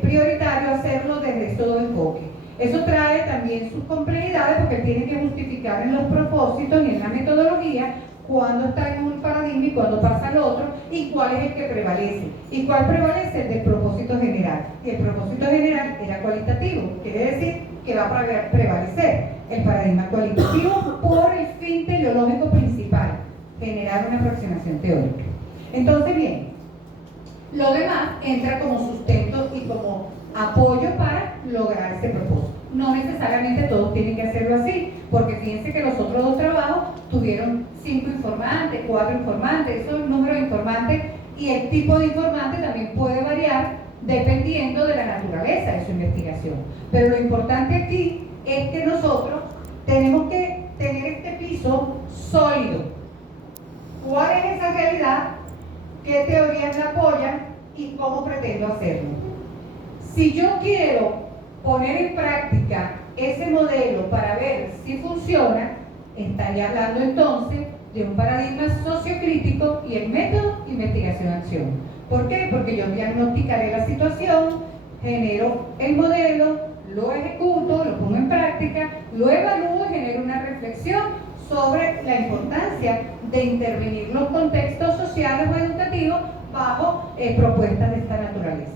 prioritario hacerlo desde todo enfoque. Eso trae también sus complejidades, porque él tiene que justificar en los propósitos y en la metodología cuándo está en un paradigma y cuándo pasa al otro, y cuál es el que prevalece. ¿Y cuál prevalece? El del propósito general. Y el propósito general era cualitativo, quiere decir que va a prevalecer el paradigma cualitativo por el fin teleológico principal, generar una aproximación teórica. Entonces, bien, lo demás entra como sustento y como apoyo para lograr este propósito. No necesariamente todos tienen que hacerlo así, porque fíjense que los otros dos trabajos tuvieron 5 informantes, 4 informantes, eso es el número de informantes, y el tipo de informante también puede variar dependiendo de la naturaleza de su investigación. Pero lo importante aquí es que nosotros tenemos que tener este piso sólido. ¿Cuál es esa realidad? ¿Qué teorías la apoyan? ¿Y cómo pretendo hacerlo? Si yo quiero poner en práctica ese modelo para ver si funciona, estaría hablando entonces de un paradigma sociocrítico y el método investigación-acción. ¿Por qué? Porque yo diagnosticaré la situación, genero el modelo, lo ejecuto, lo pongo en práctica, lo evalúo y genero una reflexión sobre la importancia de intervenir los contextos sociales o educativos bajo propuestas de esta naturaleza.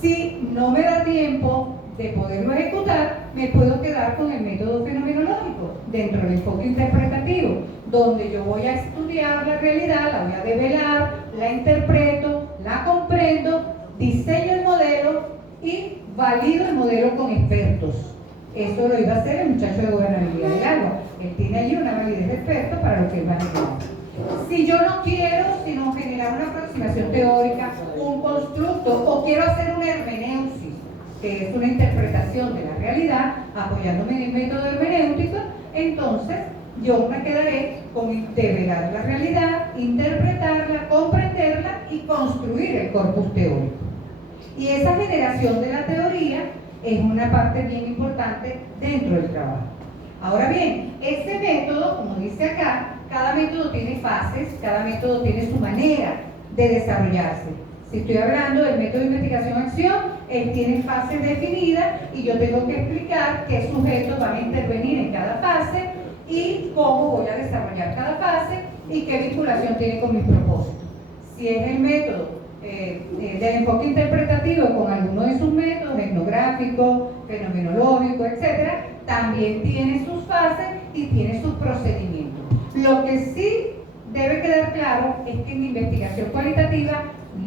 Si no me da tiempo de poderlo ejecutar, me puedo quedar con el método fenomenológico dentro del enfoque interpretativo, donde yo voy a estudiar la realidad, la voy a develar, la interpreto, la comprendo, diseño el modelo y valido el modelo con expertos. Eso lo iba a hacer el muchacho de gobernabilidad del agua. Él tiene allí una validez de experto para lo que él va a generar. Si yo no quiero sino generar una aproximación teórica, un constructo, o quiero hacer una hermeneusis, que es una interpretación de la realidad, apoyándome en el método hermenéutico, entonces yo me quedaré con develar la realidad, interpretarla, comprenderla y construir el corpus teórico. Y esa generación de la teoría es una parte bien importante dentro del trabajo. Ahora bien, ese método, como dice acá, cada método tiene fases, cada método tiene su manera de desarrollarse. Si estoy hablando del método de investigación-acción, él tiene fases definidas y yo tengo que explicar qué sujetos van a intervenir en cada fase y cómo voy a desarrollar cada fase y qué vinculación tiene con mis propósitos. Si es el método del enfoque interpretativo con alguno de sus métodos, etnográfico, fenomenológico, etc., también tiene sus fases y tiene sus procedimientos. Lo que sí debe quedar claro es que en investigación cualitativa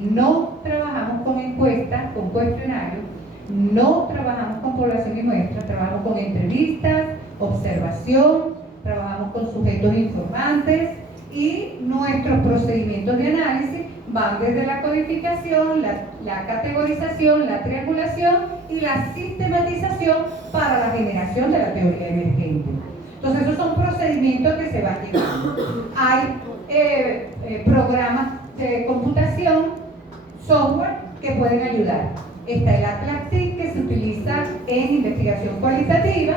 no trabajamos con encuestas, con cuestionarios, no trabajamos con población y muestras, trabajamos con entrevistas, observación, trabajamos con sujetos informantes y nuestros procedimientos de análisis van desde la codificación, la categorización, la triangulación y la sistematización para la generación de la teoría emergente. Entonces esos son procedimientos que se van llevando. Hay programas de computación, software que pueden ayudar. Está el Atlas TIC que se utiliza en investigación cualitativa,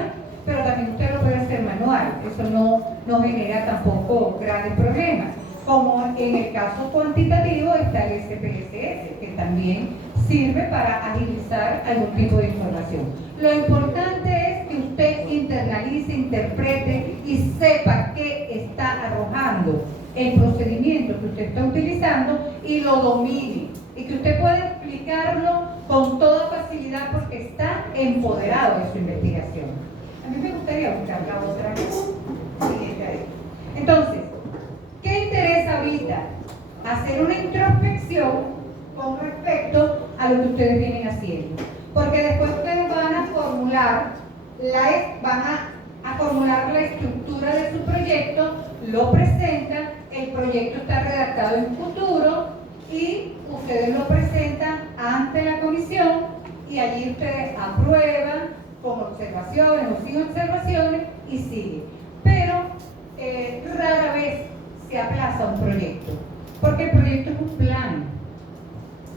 pero también usted lo puede hacer manual. Eso no genera tampoco grandes problemas. Como en el caso cuantitativo está el SPSS, que también sirve para agilizar algún tipo de información. Lo importante es que usted internalice, interprete y sepa qué está arrojando el procedimiento que usted está utilizando y lo domine. Y que usted pueda explicarlo con toda facilidad porque está empoderado de su investigación. A mí me gustaría buscar la otra siguiente ahí. Entonces, ¿qué interesa ahorita? Hacer una introspección con respecto a lo que ustedes vienen haciendo. Porque después ustedes van a formular la estructura de su proyecto, lo presentan, el proyecto está redactado en futuro y ustedes lo presentan ante la comisión y allí ustedes aprueban con observaciones o sin observaciones y siguen. Pero rara vez se aplaza un proyecto, porque el proyecto es un plan,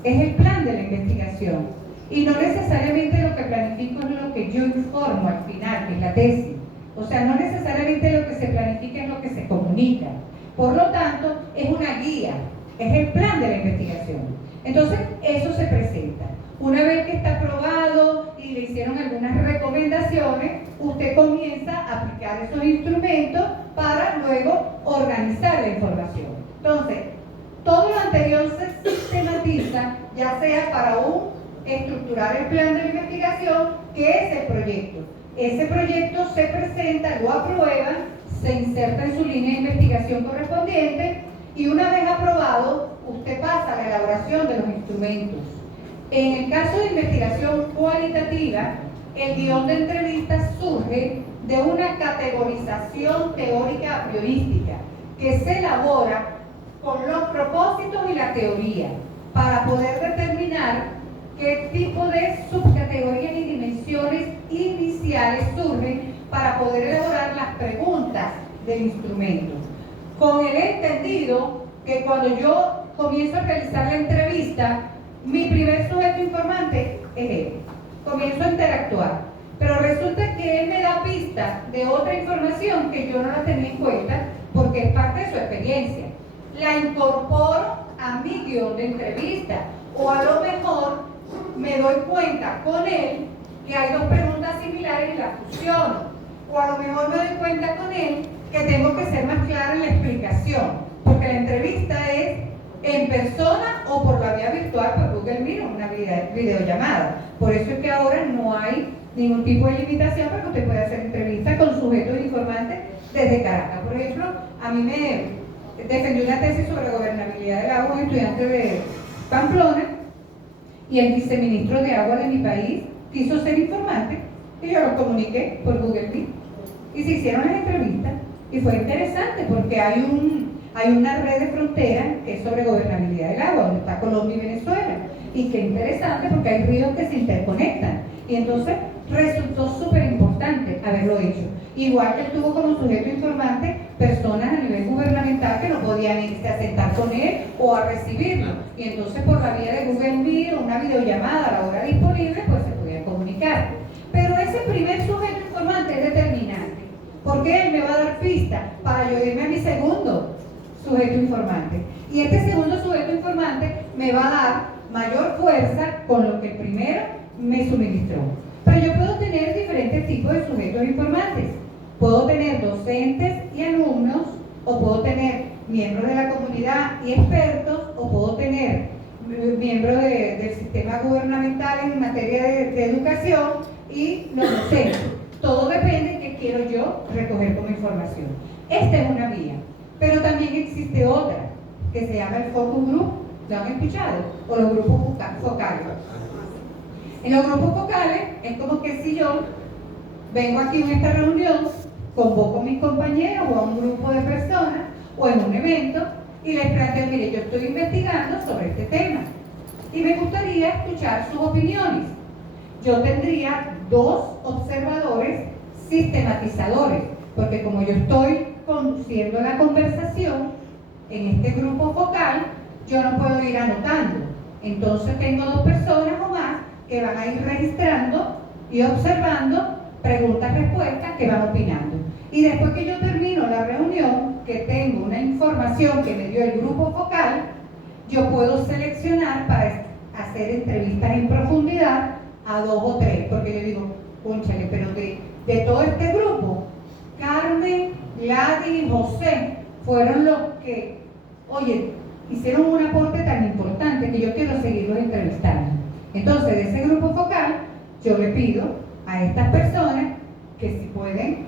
es el plan de la investigación y no necesariamente lo que planifico es lo que yo informo al final, que es la tesis. O sea, no necesariamente lo que se planifica es lo que se comunica. Por lo tanto, es una guía, es el plan de la investigación. Entonces, eso se presenta. Una vez que está aprobado y le hicieron algunas recomendaciones, usted comienza a aplicar esos instrumentos para luego organizar la información. Entonces, todo lo anterior se sistematiza, ya sea para estructurar el plan de la investigación, que es el proyecto. Ese proyecto se presenta, lo aprueban, se inserta en su línea de investigación correspondiente y una vez aprobado, usted pasa a la elaboración de los instrumentos. En el caso de investigación cualitativa, el guión de entrevistas surge de una categorización teórica a priorística que se elabora con los propósitos y la teoría para poder determinar qué tipo de subcategorías y dimensiones iniciales surgen para poder elaborar las preguntas del instrumento. Con el entendido que cuando yo comienzo a realizar la entrevista, mi primer sujeto informante es él. Comienzo a interactuar, pero resulta que él me da pistas de otra información que yo no la tenía en cuenta porque es parte de su experiencia. La incorporo a mi guión de entrevista o a lo mejor me doy cuenta con él que hay dos preguntas similares y las fusiono. O a lo mejor me doy cuenta con él que tengo que ser más clara en la explicación, porque la entrevista es en persona o por la vía virtual por Google Meet o una videollamada. Por eso es que ahora no hay ningún tipo de limitación para que usted pueda hacer entrevistas con sujetos informantes desde Caracas. Por ejemplo, a mí me defendió una tesis sobre gobernabilidad del agua un estudiante de Pamplona y el viceministro de agua de mi país quiso ser informante y yo lo comuniqué por Google Meet y se hicieron las entrevistas y fue interesante porque hay una red de frontera que es sobre gobernabilidad del agua, donde está Colombia y Venezuela, y qué interesante porque hay ríos que se interconectan y entonces resultó súper importante haberlo hecho. Igual que estuvo como sujeto informante personas a nivel gubernamental que no podían irse a sentar con él o a recibirlo, y entonces por la vía de Google Meet o una videollamada a la hora disponible pues se podía comunicar. Pero ese primer sujeto informante es determinante porque él me va a dar pistas para yo irme a mi segundo sujeto informante, y este segundo sujeto informante me va a dar mayor fuerza con lo que el primero me suministró. Pero yo puedo tener diferentes tipos de sujetos informantes. Puedo tener docentes y alumnos, o puedo tener miembros de la comunidad y expertos, o puedo tener miembros del sistema gubernamental en materia de educación y los docentes. Todo depende de qué quiero yo recoger como información. Esta es una vía, pero también existe otra, que se llama el focus group, ¿lo han escuchado? O los grupos focales. En los grupos focales es como que si yo vengo aquí en esta reunión, convoco a mis compañeros o a un grupo de personas o en un evento y les planteo, mire, yo estoy investigando sobre este tema y me gustaría escuchar sus opiniones. Yo tendría 2 observadores sistematizadores, porque como yo estoy conduciendo la conversación en este grupo focal, yo no puedo ir anotando. Entonces tengo 2 personas o más que van a ir registrando y observando preguntas-respuestas que van opinando. Y después que yo termino la reunión, que tengo una información que me dio el grupo focal, yo puedo seleccionar para hacer entrevistas en profundidad a 2 o 3, porque yo digo, cónchale, pero de todo este grupo, Carmen, Gladys y José fueron los que, oye, hicieron un aporte tan importante que yo quiero seguirlos entrevistando. Entonces, de ese grupo focal, yo le pido a estas personas que si pueden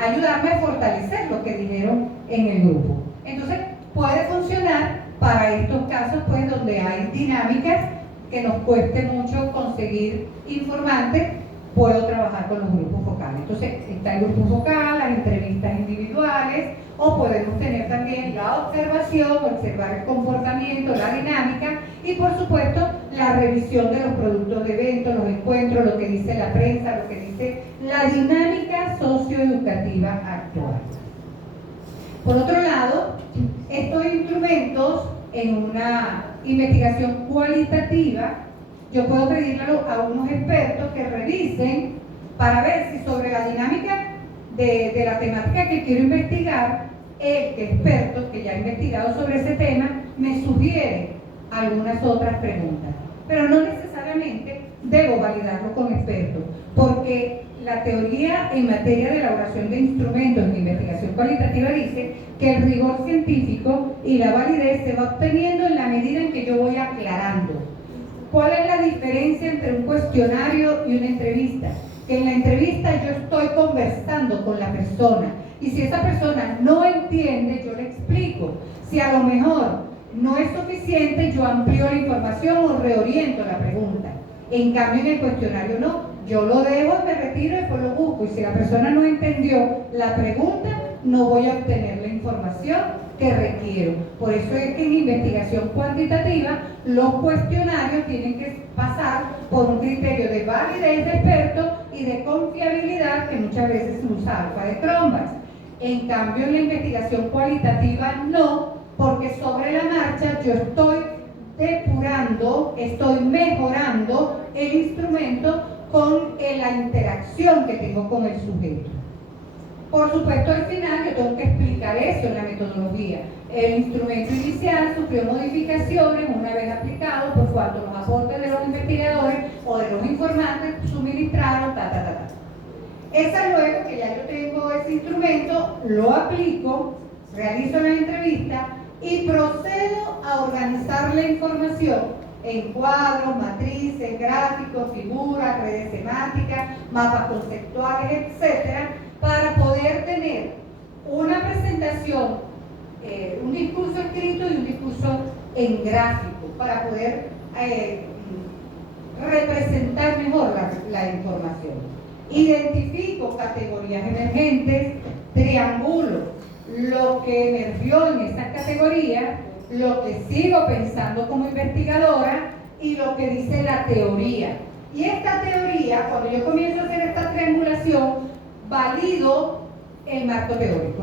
ayudarme a fortalecer lo que dijeron en el grupo. Entonces, puede funcionar para estos casos, pues, donde hay dinámicas que nos cueste mucho conseguir informantes. Puedo trabajar con los grupos focales. Entonces, está el grupo focal, las entrevistas individuales, o podemos tener también la observación, observar el comportamiento, la dinámica y, por supuesto, la revisión de los productos de evento, los encuentros, lo que dice la prensa, lo que dice la dinámica socioeducativa actual. Por otro lado, estos instrumentos en una investigación cualitativa, yo puedo pedirle a unos expertos que revisen para ver si sobre la dinámica de la temática que quiero investigar, el experto que ya ha investigado sobre ese tema me sugiere algunas otras preguntas. Pero no necesariamente debo validarlo con expertos, porque la teoría en materia de elaboración de instrumentos de investigación cualitativa dice que el rigor científico y la validez se va obteniendo en la medida en que yo voy aclarando. ¿Cuál es la diferencia entre un cuestionario y una entrevista? Que en la entrevista yo estoy conversando con la persona y si esa persona no entiende, yo le explico. Si a lo mejor no es suficiente, yo amplío la información o reoriento la pregunta. En cambio, en el cuestionario no. Yo lo dejo, me retiro y después lo busco. Y si la persona no entendió la pregunta, no voy a obtener la información que requiero. Por eso es que en investigación cuantitativa los cuestionarios tienen que pasar por un criterio de validez de expertos y de confiabilidad que muchas veces se usa alfa de trombas. En cambio, en la investigación cualitativa no, porque sobre la marcha yo estoy depurando, estoy mejorando el instrumento con la interacción que tengo con el sujeto. Por supuesto, al final yo tengo que explicar eso en la metodología. El instrumento inicial sufrió modificaciones una vez aplicado por cuanto los aportes de los investigadores o de los informantes suministraron, Esa luego que ya yo tengo ese instrumento, lo aplico, realizo la entrevista y procedo a organizar la información en cuadros, matrices, gráficos, figuras, redes temáticas, mapas conceptuales, etcétera, para poder tener una presentación, un discurso escrito y un discurso en gráfico, para poder representar mejor la información. Identifico categorías emergentes, triangulo lo que emergió en esas categorías, lo que sigo pensando como investigadora y lo que dice la teoría. Y esta teoría, cuando yo comienzo a hacer esta triangulación, valido el marco teórico.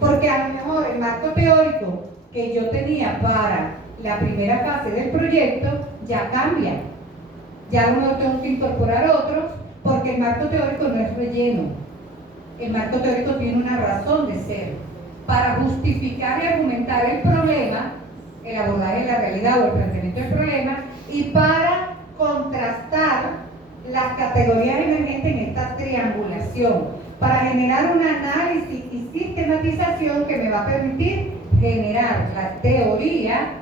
Porque a lo mejor el marco teórico que yo tenía para la primera fase del proyecto ya cambia. Ya a lo mejor tengo que incorporar otros, porque el marco teórico no es relleno. El marco teórico tiene una razón de ser. Para justificar y argumentar el problema, el abordaje de la realidad o el planteamiento del problema, y para contrastar las categorías emergentes en esta triangulación, para generar un análisis y sistematización que me va a permitir generar la teoría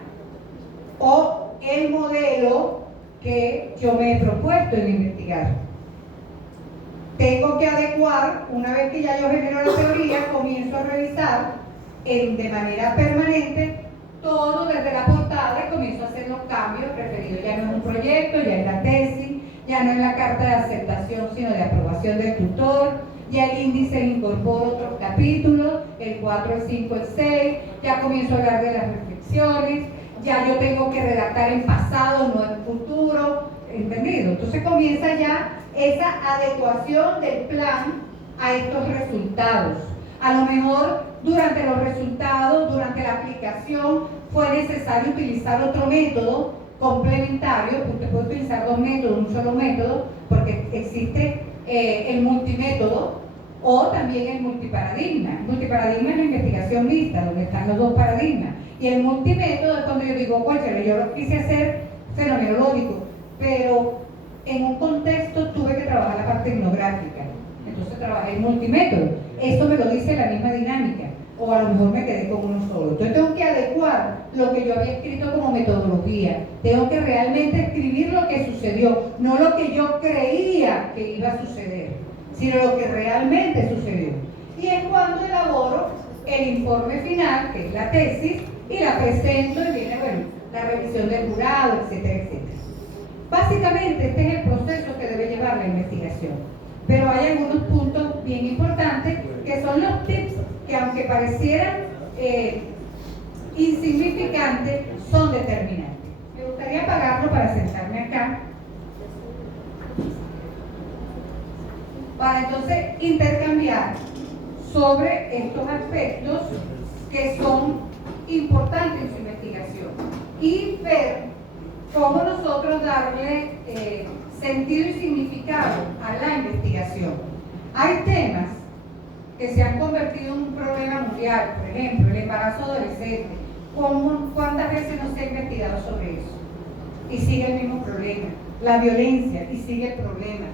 o el modelo que yo me he propuesto en investigar. Tengo que adecuar, una vez que ya yo genero la teoría, comienzo a revisar de manera permanente todo desde la portada y comienzo a hacer los cambios referidos. Ya no es un proyecto, ya es la tesis, ya no es la carta de aceptación, sino de aprobación del tutor. Ya el índice incorpora otros capítulos, el 4, el 5, el 6, ya comienzo a hablar de las reflexiones, ya yo tengo que redactar en pasado, no en futuro, ¿entendido? Entonces comienza ya esa adecuación del plan a estos resultados. A lo mejor durante los resultados, durante la aplicación, fue necesario utilizar otro método complementario. Usted puede utilizar dos métodos, un solo método, porque existe el multimétodo o también el multiparadigma. El multiparadigma es la investigación mixta, donde están los dos paradigmas. Y el multimétodo es cuando yo digo, oye, yo lo quise hacer fenomenológico, pero en un contexto tuve que trabajar la parte etnográfica. Entonces trabajé en multimétodo. Eso me lo dice la misma dinámica. O a lo mejor me quedé con uno solo. Entonces tengo que adecuar lo que yo había escrito como metodología. Tengo que realmente escribir lo que sucedió, no lo que yo creía que iba a suceder, sino lo que realmente sucedió. Y es cuando elaboro el informe final, que es la tesis, y la presento y viene, bueno, la revisión del jurado, etcétera, etcétera. Básicamente este es el proceso que debe llevar la investigación. Pero hay algunos puntos bien importantes que son los tips que, aunque parecieran insignificantes, son determinantes. Me gustaría apagarlo para sentarme acá, para entonces intercambiar sobre estos aspectos que son importantes en su investigación y ver cómo nosotros darle sentido y significado a la investigación. Hay temas que se han convertido en un problema mundial, por ejemplo, el embarazo adolescente. ¿Cuántas veces no se ha investigado sobre eso? Y sigue el mismo problema. La violencia, y sigue el problema.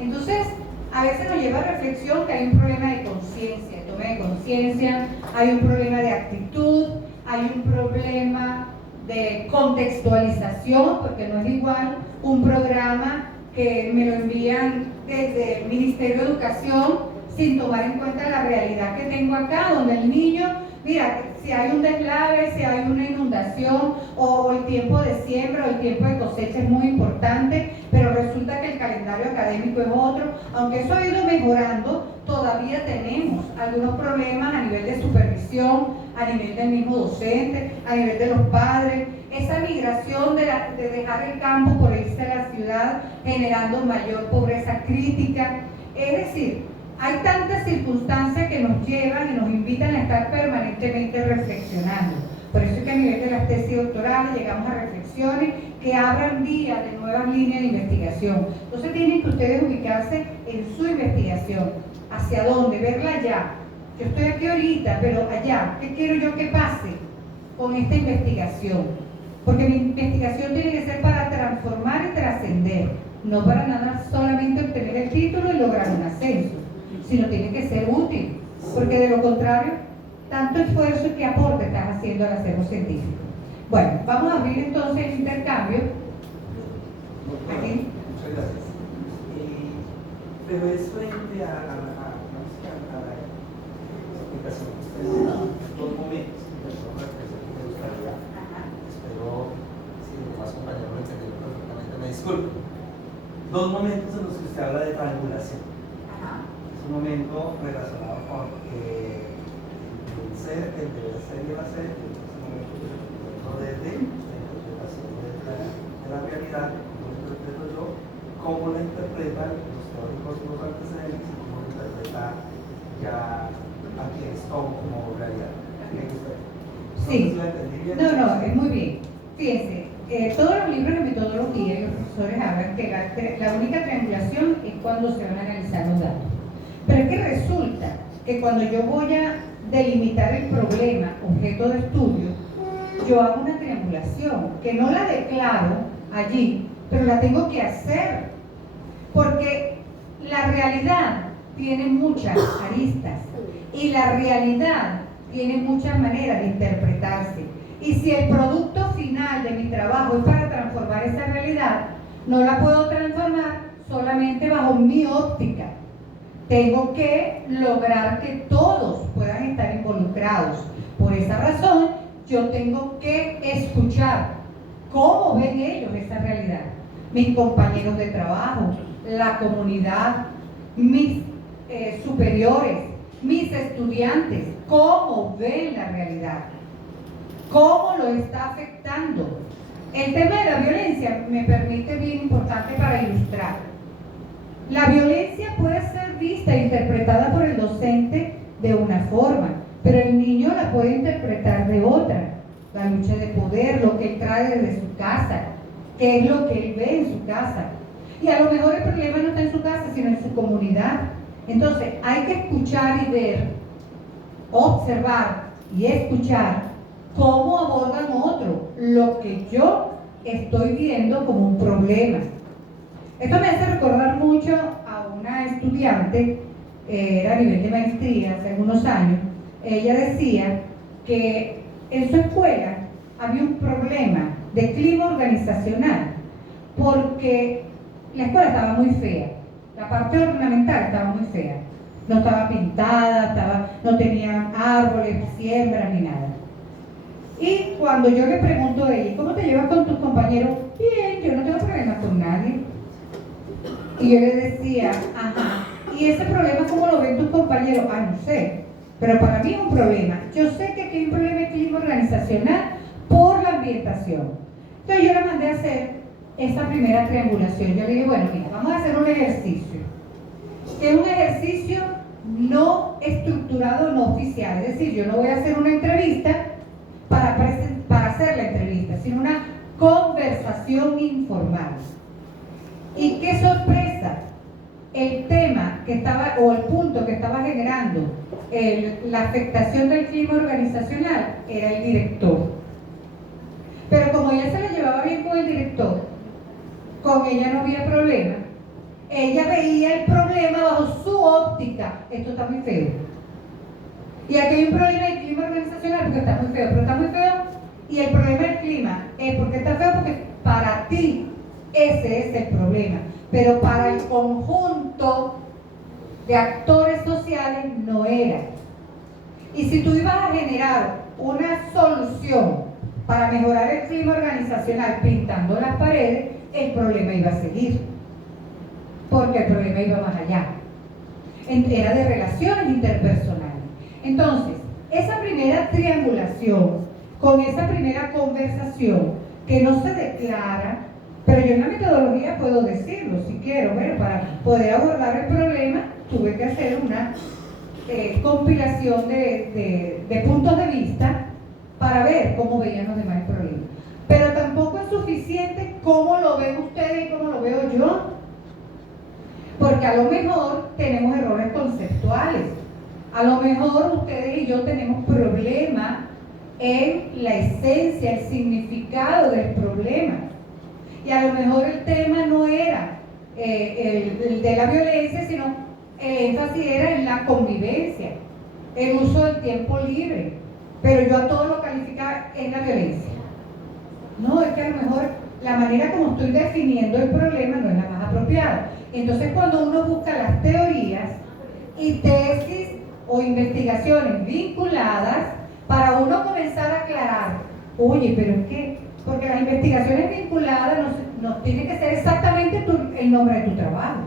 Entonces, a veces nos lleva a reflexión que hay un problema de conciencia, de toma de conciencia, hay un problema de actitud, hay un problema de contextualización, porque no es igual un programa que me lo envían desde el Ministerio de Educación sin tomar en cuenta la realidad que tengo acá, donde el niño, mira, si hay un deslave, si hay una inundación, o el tiempo de siembra, o el tiempo de cosecha es muy importante, pero resulta que el calendario académico es otro. Aunque eso ha ido mejorando, todavía tenemos algunos problemas a nivel de supervisión, a nivel del mismo docente, a nivel de los padres. Esa migración de dejar el campo por irse a la ciudad, generando mayor pobreza crítica. Es decir, hay tantas circunstancias que nos llevan y nos invitan a estar permanentemente reflexionando. Por eso es que a nivel de las tesis doctorales llegamos a reflexiones que abran vías de nuevas líneas de investigación. Entonces tienen que ustedes ubicarse en su investigación. ¿Hacia dónde? Verla allá. Yo estoy aquí ahorita, pero allá. ¿Qué quiero yo que pase con esta investigación? Porque mi investigación tiene que ser para transformar y trascender. No para nada solamente obtener el título y lograr un ascenso, sino tiene que ser útil, porque de lo contrario, tanto esfuerzo y qué aporte estás haciendo al acervo científico. Bueno, vamos a abrir entonces el intercambio. Aquí. Muchas gracias. Pero es frente a la explicación que ustedes dan, dos momentos que me gustaría, espero si los demás compañeros lo entendieron perfectamente, me disculpen. Dos momentos en los que usted habla de triangulación. Un momento relacionado con el ser, el deber ser y el hacer, y otro momento desde la interpretación de la realidad, cómo la interpreto yo, cómo la interpretan los teóricos y los antecedentes, y cómo la interpreta ya a quienes tomo como realidad. Sí, no, es muy bien. Fíjense, todos los libros de metodología y los profesores hablan que la única triangulación es cuando se van a analizar los datos. Pero es que resulta que cuando yo voy a delimitar el problema, objeto de estudio, yo hago una triangulación, que no la declaro allí, pero la tengo que hacer, porque la realidad tiene muchas aristas y la realidad tiene muchas maneras de interpretarse. Y si el producto final de mi trabajo es para transformar esa realidad, no la puedo transformar solamente bajo mi óptica. Tengo que lograr que todos puedan estar involucrados. Por esa razón, yo tengo que escuchar cómo ven ellos esa realidad. Mis compañeros de trabajo, la comunidad, mis superiores, mis estudiantes, cómo ven la realidad, cómo lo está afectando. El tema de la violencia me permite bien importante para ilustrar. La violencia puede ser vista e interpretada por el docente de una forma, pero el niño la puede interpretar de otra. La lucha de poder, lo que él trae desde su casa, qué es lo que él ve en su casa. Y a lo mejor el problema no está en su casa, sino en su comunidad. Entonces hay que escuchar y ver, observar y escuchar cómo abordan otro lo que yo estoy viendo como un problema. Esto me hace recordar mucho a una estudiante, era a nivel de maestría hace algunos años. Ella decía que en su escuela había un problema de clima organizacional porque la escuela estaba muy fea, la parte ornamental estaba muy fea, no estaba pintada, no tenía árboles, siembras ni nada. Y cuando yo le pregunto a ella, ¿cómo te llevas con tus compañeros? Bien, yo no tengo problemas con nadie. Y yo le decía, ajá, ¿y ese problema cómo lo ven tus compañeros? Ah, no sé, pero para mí es un problema. Yo sé que aquí hay un problema de clima organizacional por la ambientación. Entonces yo le mandé a hacer esa primera triangulación. Yo le dije, bueno, mira, vamos a hacer un ejercicio. Que es un ejercicio no estructurado, no oficial. Es decir, yo no voy a hacer una entrevista para hacer la entrevista, sino una conversación informal. Y qué sorpresa, el tema que estaba, o el punto que estaba generando la afectación del clima organizacional era el director. Pero como ella se la llevaba bien con el director, con ella no había problema, ella veía el problema bajo su óptica. Esto está muy feo. Y aquí hay un problema del clima organizacional porque está muy feo, pero está muy feo. Y el problema del clima es porque está feo porque para ti ese es el problema. Pero para el conjunto de actores sociales no era. Y si tú ibas a generar una solución para mejorar el clima organizacional pintando las paredes, el problema iba a seguir. Porque el problema iba más allá. Era de relaciones interpersonales. Entonces, esa primera triangulación, con esa primera conversación que no se declara, pero yo en la metodología puedo decirlo si quiero, bueno, para poder abordar el problema tuve que hacer una compilación de puntos de vista para ver cómo veían los demás el problema. Pero tampoco es suficiente cómo lo ven ustedes y cómo lo veo yo, porque a lo mejor tenemos errores conceptuales. A lo mejor ustedes y yo tenemos problemas en la esencia, el significado del problema. Y a lo mejor el tema no era el de la violencia, sino el énfasis era en la convivencia, el uso del tiempo libre. Pero yo a todo lo calificaba en la violencia. No, es que a lo mejor la manera como estoy definiendo el problema no es la más apropiada. Entonces cuando uno busca las teorías y tesis o investigaciones vinculadas, para uno comenzar a aclarar, oye, pero es que, porque las investigaciones vinculadas no tiene que ser exactamente el nombre de tu trabajo,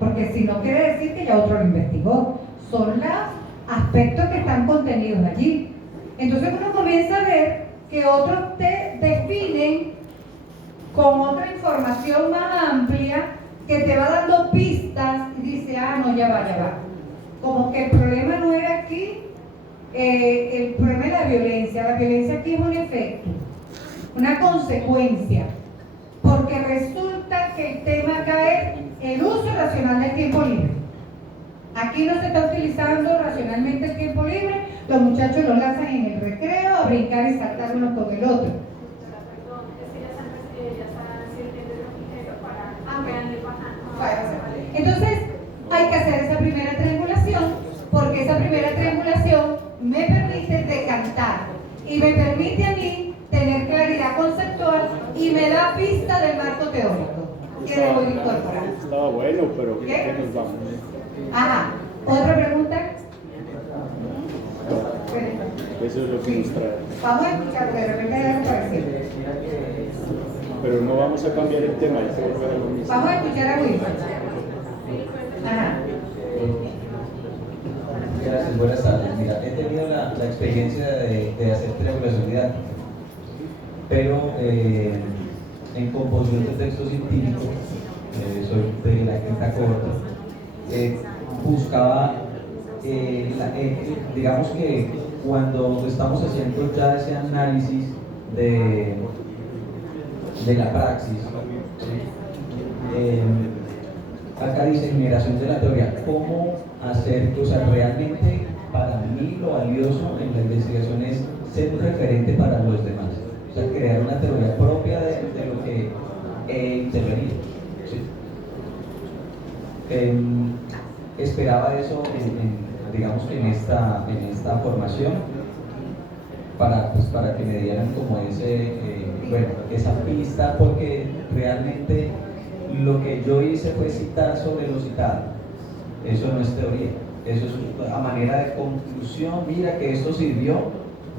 porque si no quiere decir que ya otro lo investigó, son los aspectos que están contenidos allí. Entonces uno comienza a ver que otros te definen con otra información más amplia que te va dando pistas y dice, ah, no, ya va. Como que el problema no era aquí, el problema es la violencia aquí es un efecto, una consecuencia, porque resulta que el tema acá es el uso racional del tiempo libre. Aquí no se está utilizando racionalmente el tiempo libre, los muchachos los lanzan en el recreo a brincar y saltar uno con el otro. Perdón, es que ya están sirviendo el refrigerio para que ande bajando. Entonces, hay que hacer esa primera triangulación, porque esa primera triangulación me permite decantar y me permite a mí tener claridad conceptual y me da pista del marco teórico que debo incorporar. Estaba bueno, pero ¿Qué? ¿qué nos vamos? Ajá. ¿Otra pregunta? Eso es lo que nos trae. Vamos a escuchar, de repente hay algo parecido. Pero no vamos a cambiar el tema, hay que volver a lo mismo. Vamos a escuchar a Wilson. Ajá. Gracias, buenas tardes. Mira, he tenido la experiencia de hacer triangulación didáctica, pero en composición de textos científicos, soy de la quinta corta, buscaba, digamos que cuando estamos haciendo ya ese análisis de la praxis, acá dice generación de la teoría, cómo hacer, o sea, realmente para mí lo valioso en la investigación es ser un referente para los demás, o sea, crear una teoría propia de lo que he intervenido. ¿Sí? Esperaba eso, digamos que en esta formación, para que me dieran como esa pista, porque realmente lo que yo hice fue citar sobre lo citado. Eso no es teoría, eso es a manera de conclusión. Mira que esto sirvió,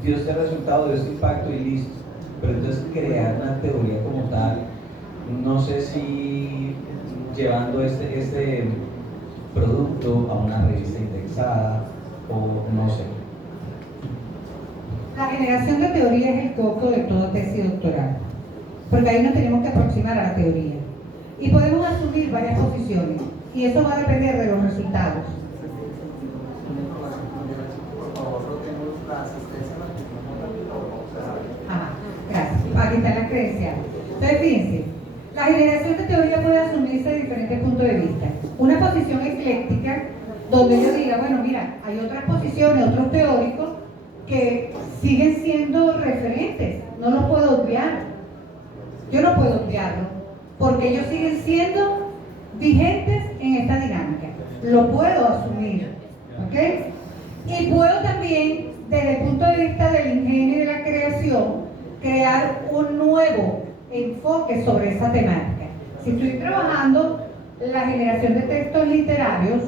dio este resultado, dio este impacto y listo. Pero entonces crear una teoría como tal, no sé si llevando este producto a una revista indexada o no sé. La generación de teoría es el coco de toda tesis doctoral, porque ahí nos tenemos que aproximar a la teoría. Y podemos asumir varias posiciones, y eso va a depender de los resultados. Por favor, no tengo la asistencia Ajá, gracias. Aquí están las credenciales. Entonces, fíjense, la generación de teoría puede asumirse de diferentes puntos de vista. Una posición ecléctica, donde yo diga, bueno, mira, hay otras posiciones, otros teóricos, que siguen siendo referentes, no los puedo obviar. Yo no puedo obviarlo, porque ellos siguen siendo vigentes en esta dinámica. Lo puedo asumir, ¿ok? Y puedo también, desde el punto de vista del ingenio y de la creación, crear un nuevo enfoque sobre esa temática. Si estoy trabajando la generación de textos literarios,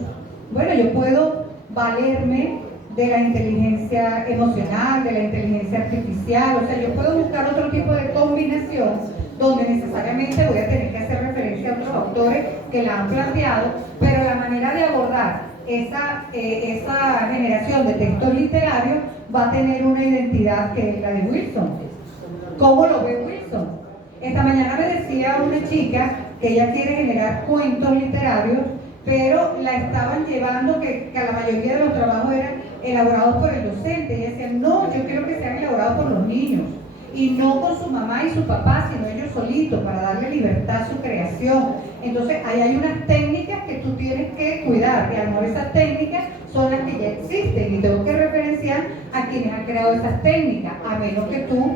bueno, yo puedo valerme de la inteligencia emocional, de la inteligencia artificial, o sea, yo puedo buscar otro tipo de combinación donde necesariamente voy a tener que hacer referencia a otros autores que la han planteado, pero la manera de abordar esa generación de textos literarios va a tener una identidad que es la de Wilson. ¿Cómo lo ve Wilson? Esta mañana me decía una chica que ella quiere generar cuentos literarios, pero la estaban llevando, que la mayoría de los trabajos eran elaborados por el docente. Y ella decía, no, yo quiero que sean elaborados por los niños, y no con su mamá y su papá, sino ellos solitos, para darle libertad a su creación. Entonces, ahí hay unas técnicas que tú tienes que cuidar, y a lo mejor esas técnicas son las que ya existen, y tengo que referenciar a quienes han creado esas técnicas, a menos que tú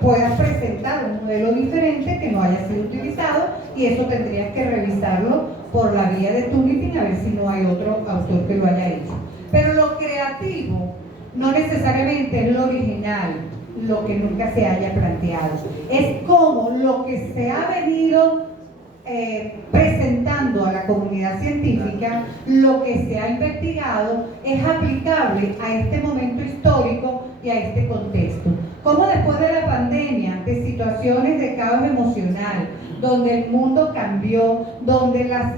puedas presentar un modelo diferente que no haya sido utilizado, y eso tendrías que revisarlo por la vía de Turnitin a ver si no hay otro autor que lo haya hecho. Pero lo creativo no necesariamente es lo original, lo que nunca se haya planteado. Es como lo que se ha venido presentando a la comunidad científica, lo que se ha investigado, es aplicable a este momento histórico y a este contexto. Como después de la pandemia, de situaciones de caos emocional, donde el mundo cambió, donde las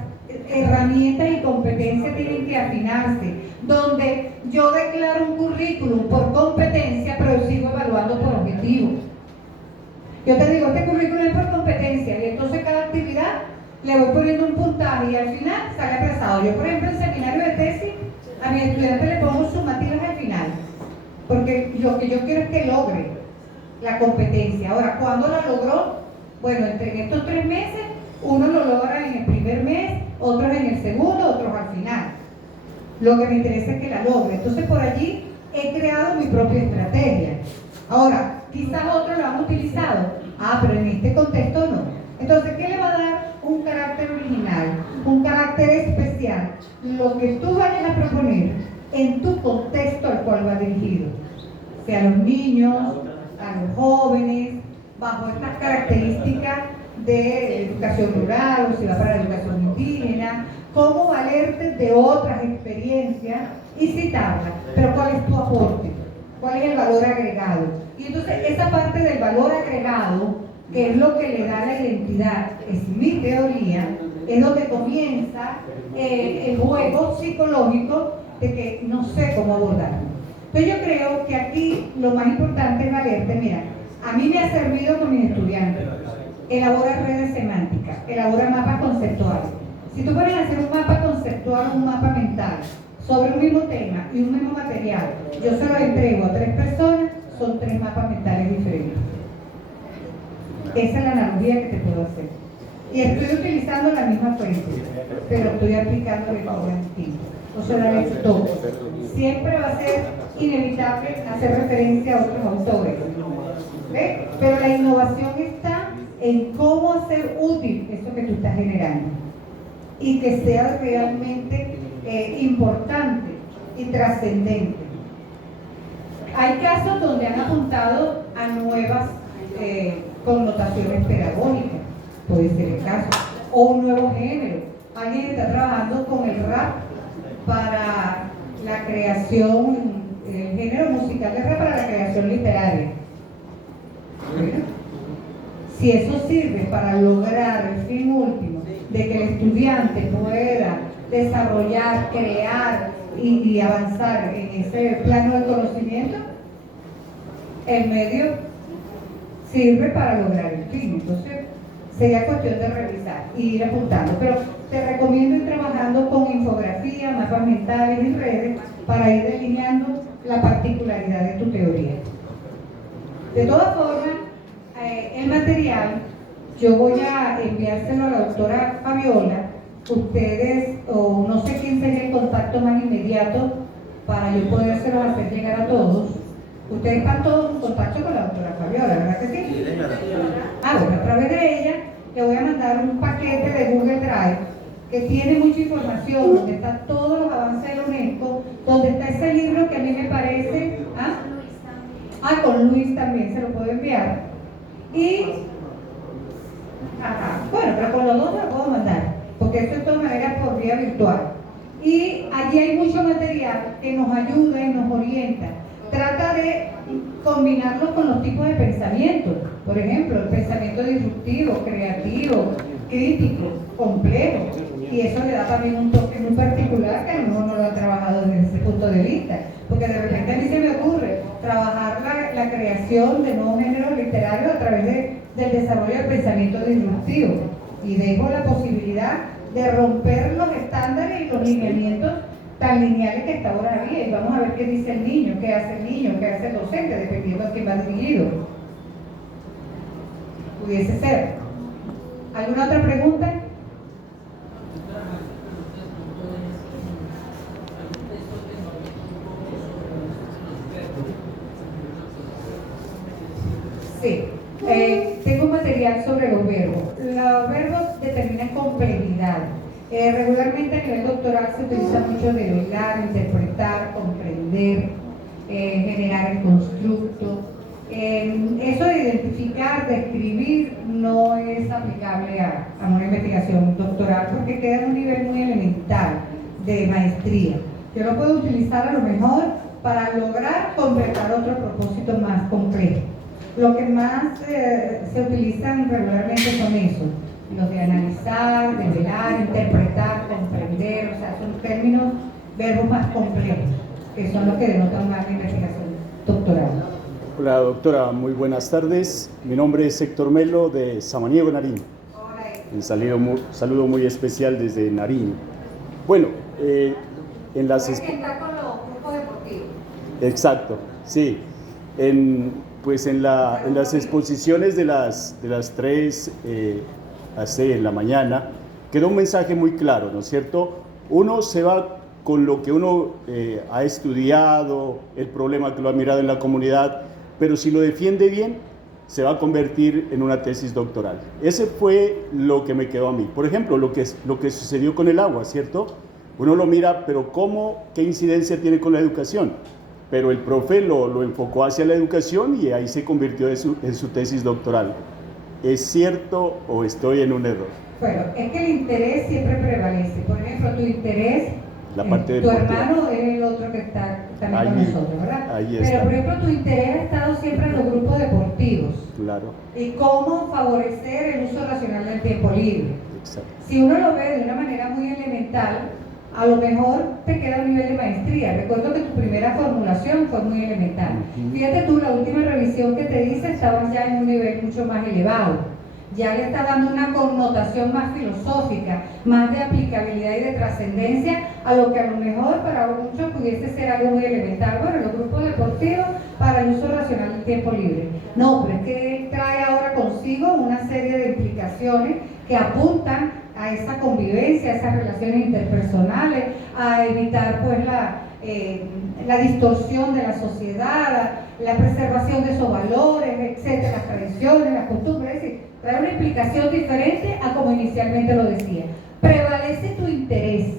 herramientas y competencias tienen que afinarse, donde yo declaro un currículum por competencia, pero sigo evaluando por objetivo. Yo te digo, este currículum es por competencia, y entonces cada actividad le voy poniendo un puntaje y al final sale aplazado. Yo, por ejemplo, en seminario de tesis, a mis estudiantes le pongo sumativas al final, porque lo que yo quiero es que logre la competencia. Ahora, ¿cuándo la logró? Bueno, entre estos 3 meses, uno lo logra en el primer mes, otros en el segundo, otros al final. Lo que me interesa es que la logre. Entonces, por allí, he creado mi propia estrategia. Ahora, quizás otros lo han utilizado, pero en este contexto no. Entonces, ¿qué le va a dar un carácter original, un carácter especial? Lo que tú vayas a proponer en tu contexto al cual va dirigido, sea a los niños, a los jóvenes, bajo estas características de educación rural, o si va para la educación indígena, cómo valerte de otras experiencias y citarlas, pero ¿cuál es tu aporte? ¿Cuál es el valor agregado? Y entonces esa parte del valor agregado, que es lo que le da la identidad, es mi teoría, es donde comienza el juego psicológico de que no sé cómo abordarlo. Entonces yo creo que aquí lo más importante es valerte. Mira, a mí me ha servido con mis estudiantes, elabora redes semánticas, elabora mapas conceptuales. Si tú puedes hacer un mapa conceptual, un mapa mental, sobre un mismo tema y un mismo material, yo se lo entrego a 3 personas, son 3 mapas mentales diferentes. Esa es la analogía que te puedo hacer. Y estoy utilizando la misma fuente, pero estoy aplicando de forma distinta. No solamente todo. Siempre va a ser inevitable hacer referencia a otros autores. ¿Ves? Pero la innovación está en cómo hacer útil eso que tú estás generando. Y que sea realmente importante y trascendente. Hay casos donde han apuntado a nuevas connotaciones pedagógicas, puede ser el caso, o un nuevo género. Alguien está trabajando con el rap para la creación, el género musical de rap para la creación literaria. Bueno, si eso sirve para lograr el fin último de que el estudiante pueda desarrollar, crear y avanzar en ese plano de conocimiento, el medio sirve para lograr el fin. Entonces sería cuestión de revisar y ir apuntando, pero te recomiendo ir trabajando con infografía, mapas mentales y redes para ir delineando la particularidad de tu teoría. De todas formas, el material yo voy a enviárselo a la doctora Fabiola. Ustedes, o no sé quién sería el contacto más inmediato para yo podérselo hacer llegar a todos. Ustedes están todos en contacto con la doctora Fabiola, ¿verdad que sí? Bueno, a través de ella le voy a mandar un paquete de Google Drive que tiene mucha información, donde están todos los avances de la UNESCO, donde está ese libro que a mí me parece... con Luis también se lo puedo enviar. Y... bueno, pero con los dos se lo puedo mandar, porque esto de todas maneras por vía virtual. Y allí hay mucho material que nos ayuda y nos orienta. Trata de combinarlo con los tipos de pensamiento. Por ejemplo, el pensamiento disruptivo, creativo, crítico, complejo. Y eso le da también un toque muy particular que a lo mejor no lo ha trabajado desde ese punto de vista. Porque de repente a mí se me ocurre trabajar la creación de nuevos géneros literarios a través del desarrollo del pensamiento disruptivo. Y dejo la posibilidad de romper los estándares y los lineamientos tan lineales que hasta ahora había. Y vamos a ver qué dice el niño, qué hace el niño, qué hace el docente, dependiendo a quién va dirigido. Pudiese ser. ¿Alguna otra pregunta? Sí. Tengo un material sobre los verbos. Los verbos determinan complejidad. Regularmente a nivel doctoral se utiliza mucho develar, interpretar, comprender, generar el constructo. Eso de identificar, de escribir, no es aplicable a una investigación doctoral porque queda en un nivel muy elemental de maestría. Yo lo puedo utilizar a lo mejor para lograr completar otro propósito más complejo. Lo que más se utilizan regularmente son esos, los de analizar, develar, interpretar, comprender, o sea, son términos, verbos más complejos, que son los que denotan más la investigación doctoral. Hola doctora, muy buenas tardes. Mi nombre es Héctor Melo de Samaniego, Nariño. Hola, Héctor. Un saludo muy especial desde Nariño. Bueno, en las... Puedes entrar con los grupos deportivos. Exacto, sí. Pues en las exposiciones de las 3 a 6 en la mañana quedó un mensaje muy claro, ¿no es cierto? Uno se va con lo que uno ha estudiado, el problema que lo ha mirado en la comunidad, pero si lo defiende bien, se va a convertir en una tesis doctoral. Ese fue lo que me quedó a mí. Por ejemplo, lo que sucedió con el agua, ¿cierto? Uno lo mira, pero ¿qué incidencia tiene con la educación? Pero el profe lo enfocó hacia la educación y ahí se convirtió en su tesis doctoral. ¿Es cierto o estoy en un error? Bueno, es que el interés siempre prevalece. Por ejemplo, tu interés, La parte tu deportiva. hermano es el otro que está también Ahí, con nosotros, ¿verdad? ahí Pero, está. por ejemplo, tu interés ha estado siempre en los grupos deportivos Claro, y cómo favorecer el uso racional del tiempo libre. exacto. Si uno lo ve de una manera muy elemental, a lo mejor te queda un nivel de maestría. Recuerdo que tu primera formulación fue muy elemental. Ujú. Fíjate tú, la última revisión que te dice estabas ya en un nivel mucho más elevado. Ya le está dando una connotación más filosófica, más de aplicabilidad y de trascendencia a lo que a lo mejor para muchos pudiese ser algo muy elemental. Bueno, los grupos deportivos para el uso racional del tiempo libre. No, pero es que él trae ahora consigo una serie de implicaciones que apuntan a esa convivencia, a esas relaciones interpersonales, a evitar pues la distorsión de la sociedad, la preservación de esos valores, etcétera, las tradiciones, las costumbres, es decir, trae una implicación diferente a como inicialmente lo decía. Prevalece tu interés,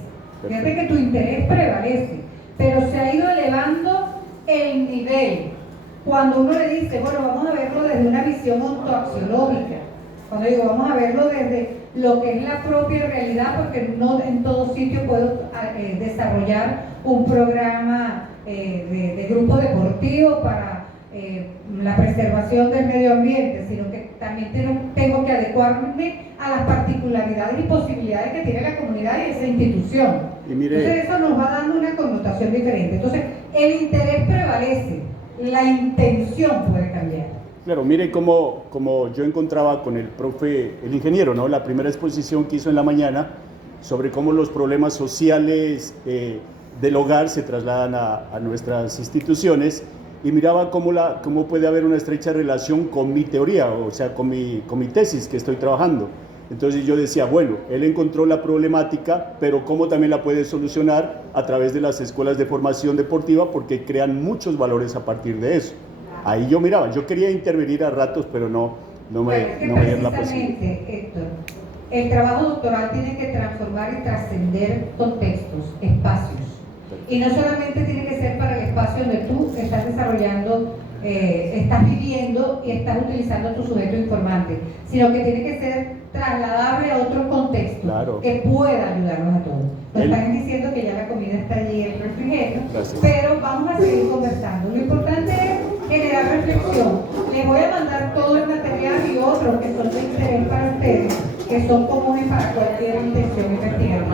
fíjate que tu interés prevalece, pero se ha ido elevando el nivel. Cuando uno le dice, bueno, vamos a verlo desde una visión ontoaxiológica, cuando digo vamos a verlo desde lo que es la propia realidad, porque no en todo sitio puedo desarrollar un programa de grupo deportivo para la preservación del medio ambiente, sino que también tengo que adecuarme a las particularidades y posibilidades que tiene la comunidad y esa institución. Y mire, Entonces eso nos va dando una connotación diferente. Entonces el interés prevalece, la intención puede cambiar. claro, mire cómo yo encontraba con el profe, el ingeniero, ¿no? La primera exposición que hizo en la mañana sobre cómo los problemas sociales del hogar se trasladan a nuestras instituciones, y miraba cómo puede haber una estrecha relación con mi teoría, o sea, con mi tesis que estoy trabajando. Entonces yo decía, bueno, él encontró la problemática, pero cómo también la puede solucionar a través de las escuelas de formación deportiva, porque crean muchos valores a partir de eso. Ahí yo miraba, yo quería intervenir a ratos, pero no me dieron la posibilidad. Precisamente, Héctor, el trabajo doctoral tiene que transformar y trascender contextos, espacios. Y no solamente tiene que ser para el espacio donde tú estás desarrollando, estás viviendo y estás utilizando tu sujeto informante, sino que tiene que ser trasladable a otro contexto, Claro, que pueda ayudarnos a todos. Nos El- están diciendo que ya la comida está allí, el refrigerio, Gracias. pero vamos a seguir conversando. Lo importante es generar reflexión. Les voy a mandar todo el material y otros que son de interés para ustedes, que son comunes para cualquier intención investigadora.